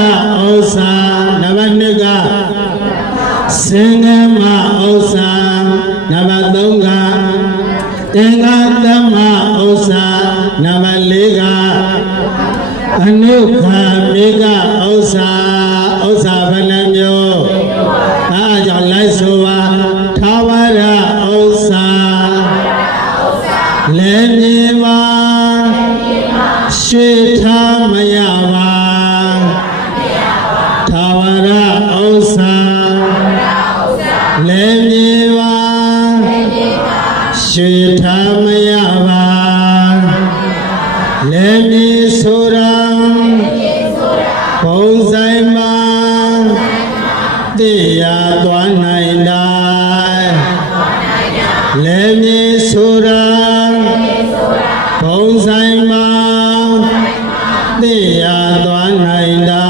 ဥစ္စာနံပါတ်2ကစင်္ဂမဥစ္စာနံပါတ်3ကအင်္ဂသမဥစ္စာနံပါတ်4ကအနုခာမေကဥစ္စာဘယ်နှမျိုးအားကြောင့်လိုက်ဆိုပါထာဝရဥစ္စာလည်းမြေပါရွှေထားမရပါထာဝရဥစ္စာလည်းမြေပါရွှေထားမရပါလည်းမြေဆိုတာဘုံဆိုင်မှာတရားသွားနိုင်တာလည်းမြေဆိုတာဘုံဆိုင်မှာတရားသွားနိုင်တာ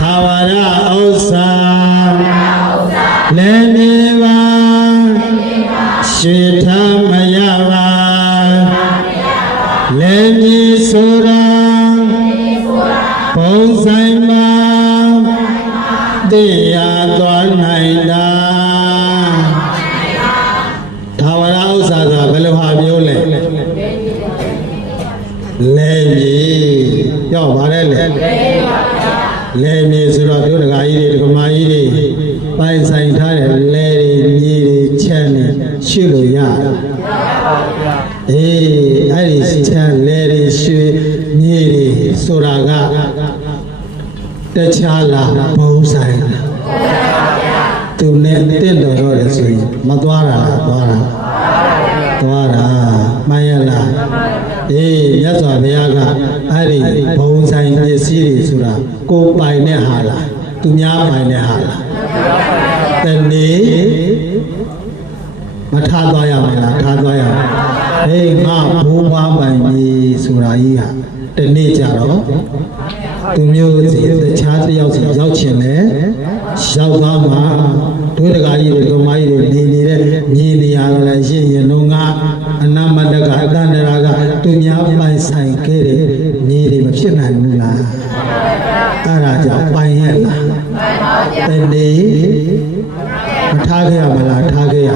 သာဝရဥစ္စာလည်းမြေပါရွှေထားမရပါလည်းမြေဆိုတာဘုံဆိုင်မှာတရားသွားနိုင်တာသာဝရဥစ္စာဆိုတာဘယ်လိုဟာမျိုးလဲလဲမြေပြောပါလေလဲမြေဆိုတော့တို့တကာကြီးတွေဒကမာကြီးတွေပိုင်ဆိုင်ထားတဲ့လဲတွေမြေတွေချမ်းတွေရှုလို့ရအေးအဲ့ဒီချမ်းလဲတွေရှုမြေတွေဆိုတာကတခြားလားဘုံဆိုင်လားသူနဲ့တင့်တော်တော့တယ်ဆိုရင်မသွားတာသွားတာမှန်ရလားအေးမြတ်စွာဘုရားကအဲ့ဒီဘုံဆိုင်ပစ္စည်းတွေဆိုတာကိုယ်ပိုင်တဲ့ဟာလားသူများပိုင်တဲ့ဟာလားတနေ့မထားသွားရမလားထားသွားရမယ်ဟေးငါဘိုးဘွားပိုင်ကြီးဆိုတာကြီးဟာတနေ့ကြတော့သူမျိုးစီတခြားတယောက်စီရောက်ချင်လဲရောက်သွားမှာတို့တကာကြီးတွေဒမာကြီးတွေနေနေတဲ့မြေနေရာလည်းရှင်းရင်တော့ငါအနမတကအတန္တရာကသူများပိုင်ဆိုင်ခဲ့တဲ့မြေတွေမဖြစ်နိုင်ဘူးလားအဲ့ဒါကြောင့်ပိုင်ရဲ့လားတနေ့မထားခဲ့ရမလားထားခဲ့ရ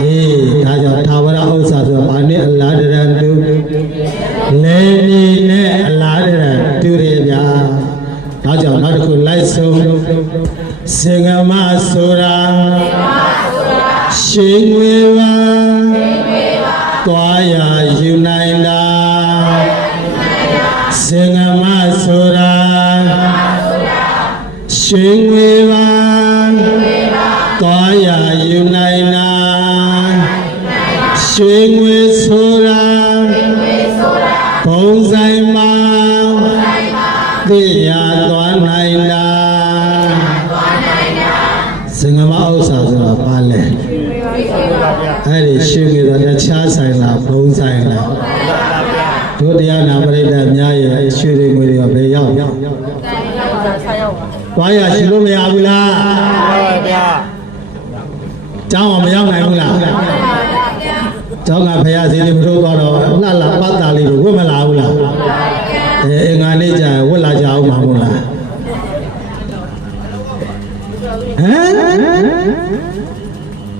အေးဒါကြောင့်သာဝရဥစ္စာဆိုတော့ဘာနဲ့အလားတရံတူလဲနေနဲ့အလားတရံတူရဗျာဒါကြောင့်နောက်တစ်ခုလိုက်ဆုံးစေငမဆိုတာရှင်ငွေပါသွားရယူနိုင်တာစေငမဆိုတာရှင်ငွေပါသွားရယူနိုင်တာရွှေငွေဆိုတာဘုံဆိုင်မှာတရားသွားနိုင်တာစင်္ဂမဥစ္စာဆိုတာဘာလဲအဲ့ဒီရွှေငွေတော့တခြားဆိုင်လားဘုံဆိုင်လားတို့တရားနာပရိသတ်များရဲ့ရွှေတွေငွေတွေကဘယ်ရောက်သွားရရှိလို့မရဘူးလားကျောင်းမရောက်နိုင်ဘူးလားကျောင်းကဖရာစီလေးမထိုးသွားတော့လှလှပတ်တာလေးကိုဝတ်မလာဘူးလားအင်္ဂါနေ့ကျဝတ်လာကြအောင်မှာမဟုတ်လား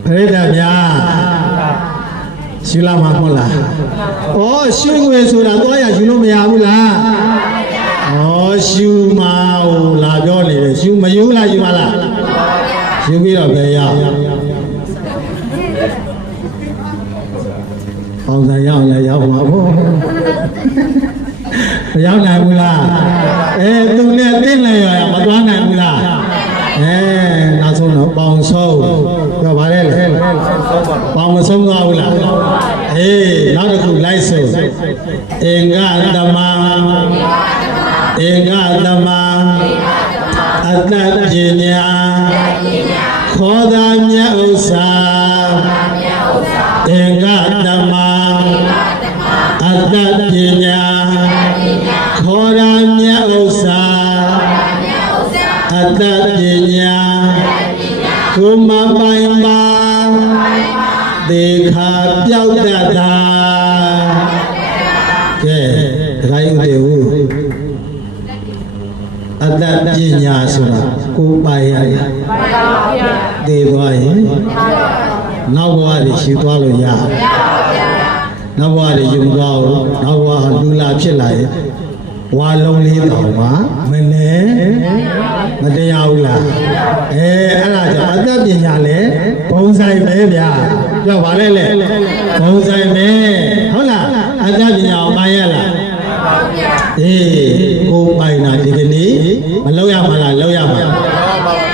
ပရိသတ်များရှုလာမှာမဟုတ်လားဩရှုငွေဆိုတာသွားရရှုလို့မရဘူးလားဩရှုမှာဟိုလာပြောနေတယ်ရှုမယူလားယူပါလားယူပြီးတော့ဘယ်ရောက်အောင်စားရောက်ရရောက်ပါဘောမရောက်နိုင်ဘူးလားသူနဲ့တင်းလဲရမသွားနိုင်ဘူးလားနောက်ဆုံးတော့ပေါင်ဆုံးပြောပါလေပေါင်မဆုံးသွားဘူးလားနောက်တစ်ခုလိုက်ဆုံးအင်္ဂသမအတ္တပညာခေါ်သာမြတ်ဥစ္စာအင်္ဂသမအတ္တပညာခေါ်သာမြတ်ဥစ္စာအတ္တပညာကိုမပိုင်ပါ သေခါပြောက်တတ်တာကဲဒကာယုတေဟုအတ္တပညာဆိုတာကိုယ်ပိုင်ရသေသွားရင်နောက်ဘဝတွေရှိသွားလို့ရနောက်ဘဝတွေယူသွားအောင်နောက်ဘဝဟာလူလာဖြစ်လာရင်ဝါလုံးလေးတောင်မှမနဲ့မတရားဘူးလားအဲ့ဒါကြောင့်အတ္တပညာလဲဘုံဆိုင်ပဲဗျာပြောပါလေလေဘုံဆိုင်ပဲဟုတ်လားအတ္တပညာကိုပိုင်ရလားအေးကိုပိုင်တာဒီကနေ့မလောက်ရမှာလားလောက်ရမှာ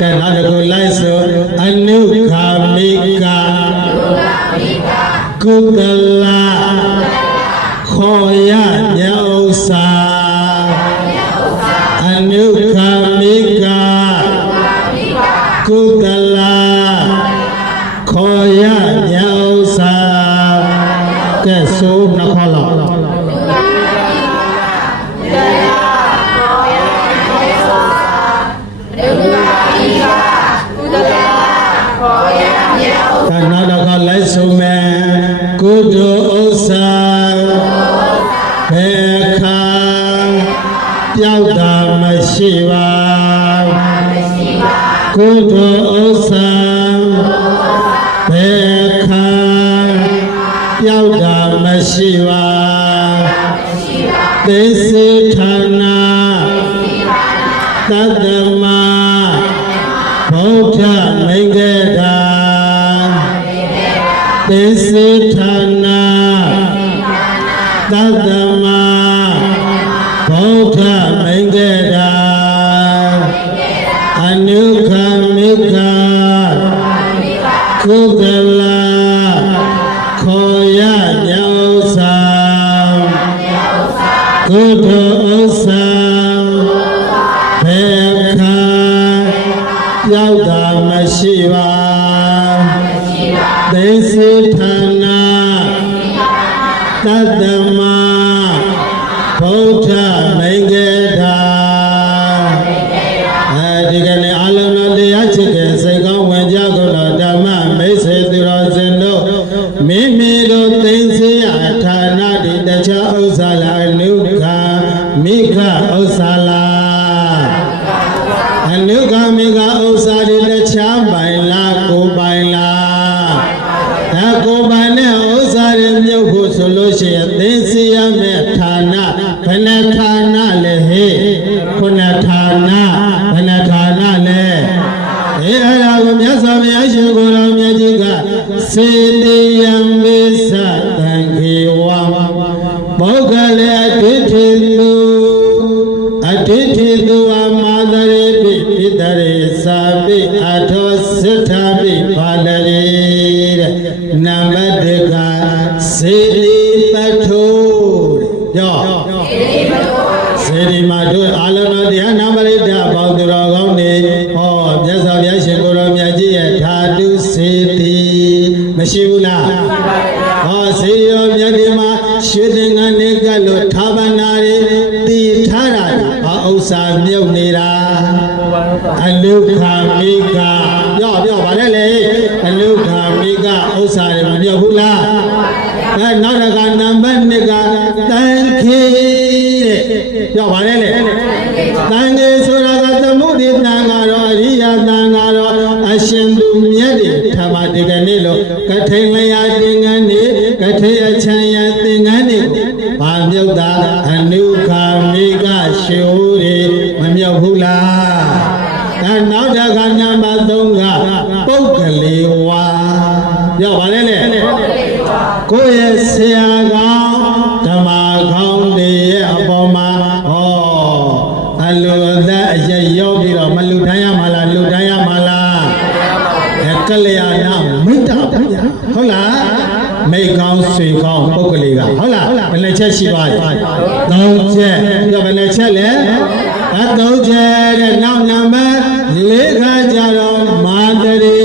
ကဲနောက်တစ်ခုလိုက်ဆိုအနုခာမိကကုသလခေါ်ရမြတ်ဥစ္စာအနုခာမိကကုသလခေါ်ရမြတ်ဥစ္စာကဲဆိုနှခေါ်လောက်နောက်တော့ကလိုက်ဆုံးမယ်ကုသိုလ်ဥစ္စာဘယ်ခါပြောက်တာမရှိပါကုသိုလ်ဥစ္စာဘယ်ခါပြောက်တာမရှိပါသိစေဌာနသတ္တမဘုရားမိန်ကေတာသေစေဌာနသတ္တမဘုရားမိန်ကေတာအနုခမိကကုသလခေါ်ရမြတ်ဥစ္စာကုသိုလ်ဥစ္စာဘယ်ခါပြောက်တာမရှိပါသေစေဌာနသတ္တမဘုရားမိန်ကေတာဒီကနေ့အလုံးတော်တရားချစ်တဲ့စိတ်ကောင်းဝင်ကြကုန်တော်ဓမ္မမိတ်ဆွေသူတော်စင်တို့မိမိတို့သိစေရဌာနတိတခြားဥစ္စာလာအနုခမိခဥစ္စာလာအနုခမိခဥစ္စာတွေတခြားပိုင်လားကိုပိုင်လားဒါကိုပိုင်တဲ့ဥစ္စာတွေမြုပ်ဖို့ဆိုလို့ရှိရင်သိစေရမယ့်ဌာနဘယ်နှဌာနလဲဟဲ့ခုနှစ်ဌာနဘယ်နှဌာနလဲအဲ့ဒါကိုမြတ်စွာဘုရားရှင်ကိုယ်တော်မြတ်ကြီးကစေတိယံဝိသတံခေဝံဘောဂလေအဋ္ဌိတုအဋ္ဌိတုဝမာသရေပိပိတရေသာပိအထောစိထပိပါလရေတဲ့နံပါတ်1ကစေတိပထုပြောစေတိမတို့အာလုံးတော်တရားနာမရိတ္တပေါင်းသူတော်ကောင်းနေဟောမြတ်စွာဘုရားရှင်ကိုယ်တော်မြတ်ကြီးရဲ့ဓာတုစေတိမရှိဘူးလားဟောစေရောမြတ်ဒီမှာရွှေသင်္ကန်းနေကလို့ထာပနာတွေတည်ထားတာဟာဥစ္စာမြုပ်နေတာအလုခာမိကပြောပါလေလေအလုခာမိကဥစ္စာတွေမမြုပ်ဘူးလားနောက်တစ်ခါနံပါတ်2ကတန်ခေတဲ့ပြောပါလေလေတန်ခေဆိုတာကသမုဒိတန်ကတော့အရိယတန်ကတော့အရှင်သူမြတ်တွေဓမ္မဒီကနေ့လို့ကထိန်လျာသင်္ကန်းနေကထိန်အချမ်းရသင်္ကန်းနေဘာမြုပ်တာအနုခာမိကရှေဦးတွေမမြုပ်ဘူးလားနောက်တစ်ခါနံပါတ်3ကပုဂ္ဂလေဝါပြောပါလေလေကိုယ့်ရဲ့ဆရာကောင်းဓမ္မကောင်းတွေရဲ့အပေါ်မှာဟောအလိုအသက်အရရောက်ပြီးတော့မလူတန်းရမှာလားလူတန်းရမှာလားကလျာဏမိတ္တဗျာဟုတ်လားမိတ်ကောင်းဆွေကောင်းပုဂ္ဂလိကဟုတ်လားဘယ်နှချက်ရှိပါ့3ချက်ပြောဘယ်နှချက်လဲ3ချက်တဲ့နောက်နံပါတ်4ခါကြတော့မာတရီ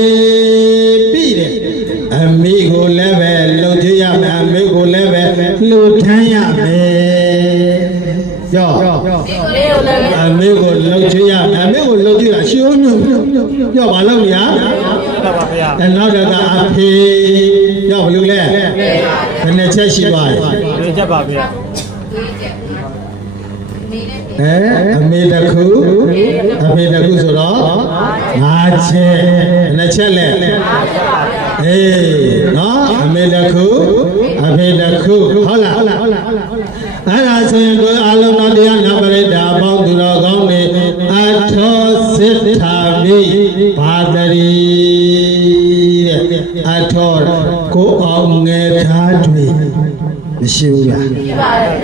ပြီတဲ့အမိကိုလည်းပဲလှုပ်ကြရမယ်အမိကိုလည်းပဲလှူထမ်းရမယ်ကြော အမေကိုလှုပ်ချရအမေကိုလှုပ်ကြည့်တာရှင်းအောင်ပြောပါလို့ညာအဲနောက်တကအဖေပြောဘလို့လဲဘယ်နှချက်ရှိပါလဲ ချက်ပါဗျာ အမေတခုအဖေတခုဆိုတော့5ချက်နှစ်ချက်လဲအေးနော်အမေတခုအဖေတခုဟုတ်လားအဲ့ဒါဆိုရင်တို့အလုံးတော်တရားနာပရိဒါအပေါင်းသူတော်ကောင်းတွေအထောစစ်ထာမိဘာတရီတဲ့အထောကိုအောင်ငယ်သားတွေမရှိဘူးလား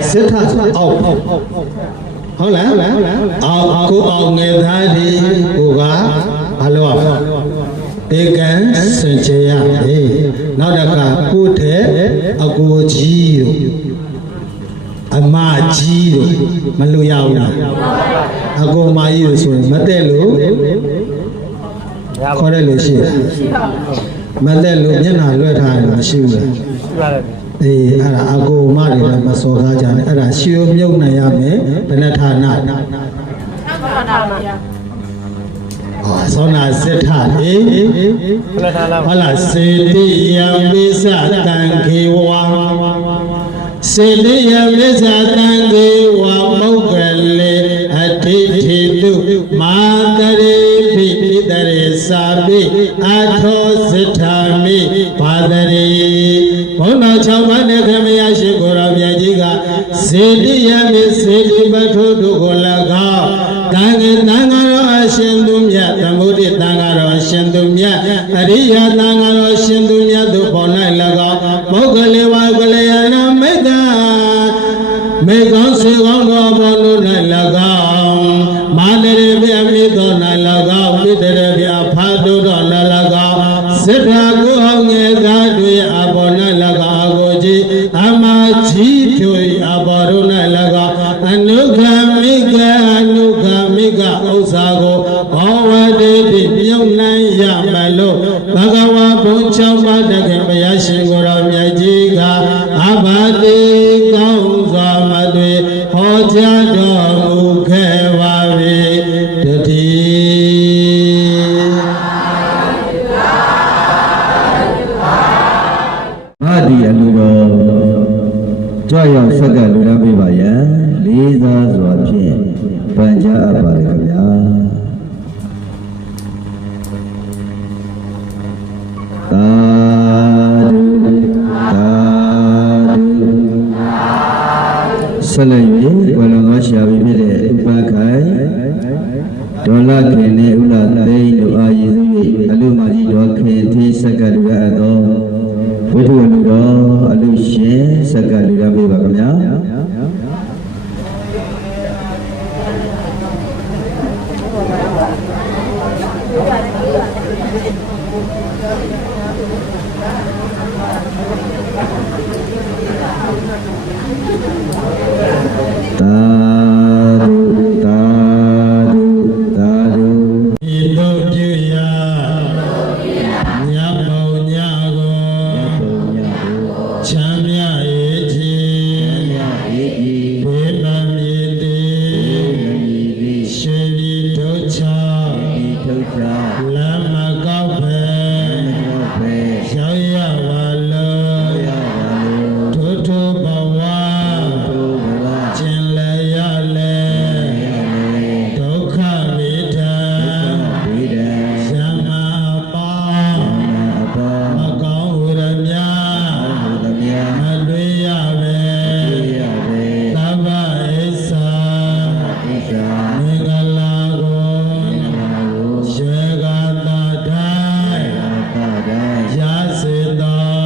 စစ်ထာအောက်ဟုတ်လားအောက်ကိုအောင်ငယ်သားဒီကိုကဘာလို့တေကံစင်ချေရနောက်တစ်ခါကိုထဲအကိုကြီးတို့အမကြီးတို့မလို့ရဘူးလားအကိုမကြီးတို့ဆိုရင်မတက်လို့ခေါ်တယ်လို့ရှိတယ်မတက်လို့မျက်နှာလွှဲထားတယ်မရှိဘူးလားရှိပါတယ်အေးအဲ့ဒါအကိုမတွေလည်းမစော်ကားကြနဲ့အဲ့ဒါရှေးမြုပ်နိုင်ရမယ်ဘယ်နှဌာနသောနာစစ်ထလေဟုတ်လားစေတိယံပိစတံခေဝံစေတိယံပိစတံခေဝံမုဂလေအထိထိတုမာတရေပိပိတရေစာပိအထောစစ်ထာမိဘာတရေဘုန်းတော်6ပါးနဲ့ခမရရှိကိုယ်တော်မြတ်ကြီးကစေတိယံပိစေတိပထုတို့ကို၎င်းတန်ခေတန်ဃာတော်အရှင်သူမြတ်သမုဒိတန်ဃာတော်အရှင်သူမြတ်အရိယတန်ဃာတော်အရှင်သူမြတ်တို့ပေါ်၌၎င်းမုဂလေဝကလျာဏမိတ္တမေကောင်းစေကောင်းတော်ပေါ်တို့၌၎င်းမာတရေပြအမိတော်၌၎င်းပိတရေပြအဖာတို့တော်၌၎င်းစစ်ထာကိုအောင်ငယ်သားတွေအပေါ်၌၎င်းအကိုကြီးအမကြီးတို့အပေါ်တို့၌၎င်းအနုခမိကအနုခမိကဥစ္စာကိုဘောဝတိတိပြုံးနိုင်ရမလို့ဘဂဝါဘုံ6ပါးတခင်ဘုရားရှင်ကိုယ်တော်မြတ်ကြီးကအဘာတိကောင်းစွာမသွေဟောကြားတော်မူခဲ့ပါ၏တတိမာဒီအလူတော်ကြွရောက်ဆက်ကလူရမ်းပေးပါရန်လေးစားစွာဖြင့်ပန်ကြားအပ်ပါရခင်ဗျာသာဓုသာဓုဆက်လက်၍ဝလငါရှာပြီးဖြစ်တဲ့ဥပခိုင်ဒေါ်လာခင်နဲ့ဥလာသိန်းတို့အားရည်စု၍အလူမကြီးတော်ခင်သေးဆက်ကလူရအပ်သောဝိထုလူတော်အလူရှင်ဆက်ကလူရပေးပါခင်ဗျာသာဓုသာဓုသာဓုဤသို့ပြုရာညဘုံညကိုချမ်းမြ၏ခြင်းဘေးပန်မည်တည်းရှိပြီးထုတ်ချလမ်းမကောက်ပဲရောက်ရပါလို့ထိုထိုဘဝကျင်လည်ရလေဒုက္ခမိထံဇမပါမကောင်းဝရမြမတွေ့ရပဲသဗ္ဗဣစ္ဆာမင်္ဂလာကိုရေဂတာတိုင်းရစေသော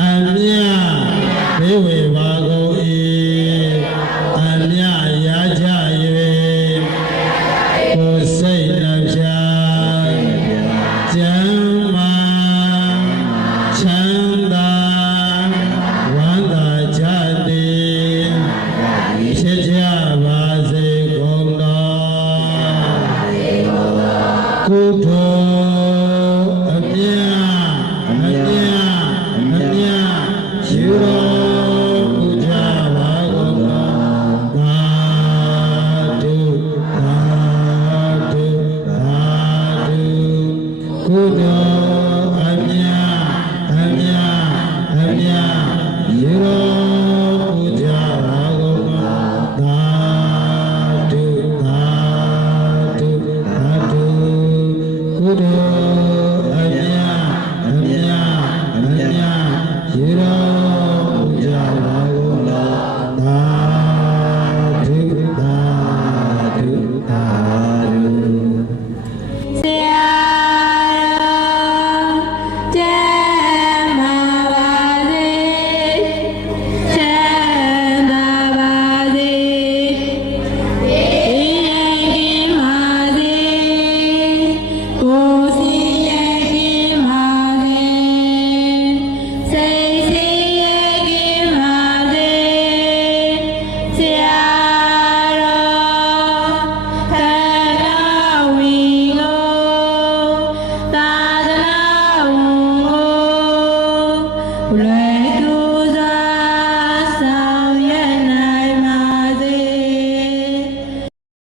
အမြဘေဝေပါကုန်၏အမြရာကြ၍ကိုယ်စိတ်နှပြကျမ်းမာချမ်းသာဝမ်းသာကြသည်ဖြစ်ကြပါစေကုန်သောကုသိုလ်အမြယူတော်မူကြပါကုန်သောသာဓုကုသိုလ်အမြယူတော်မူကြပါကုန်သောသာဓုကုသိုလ်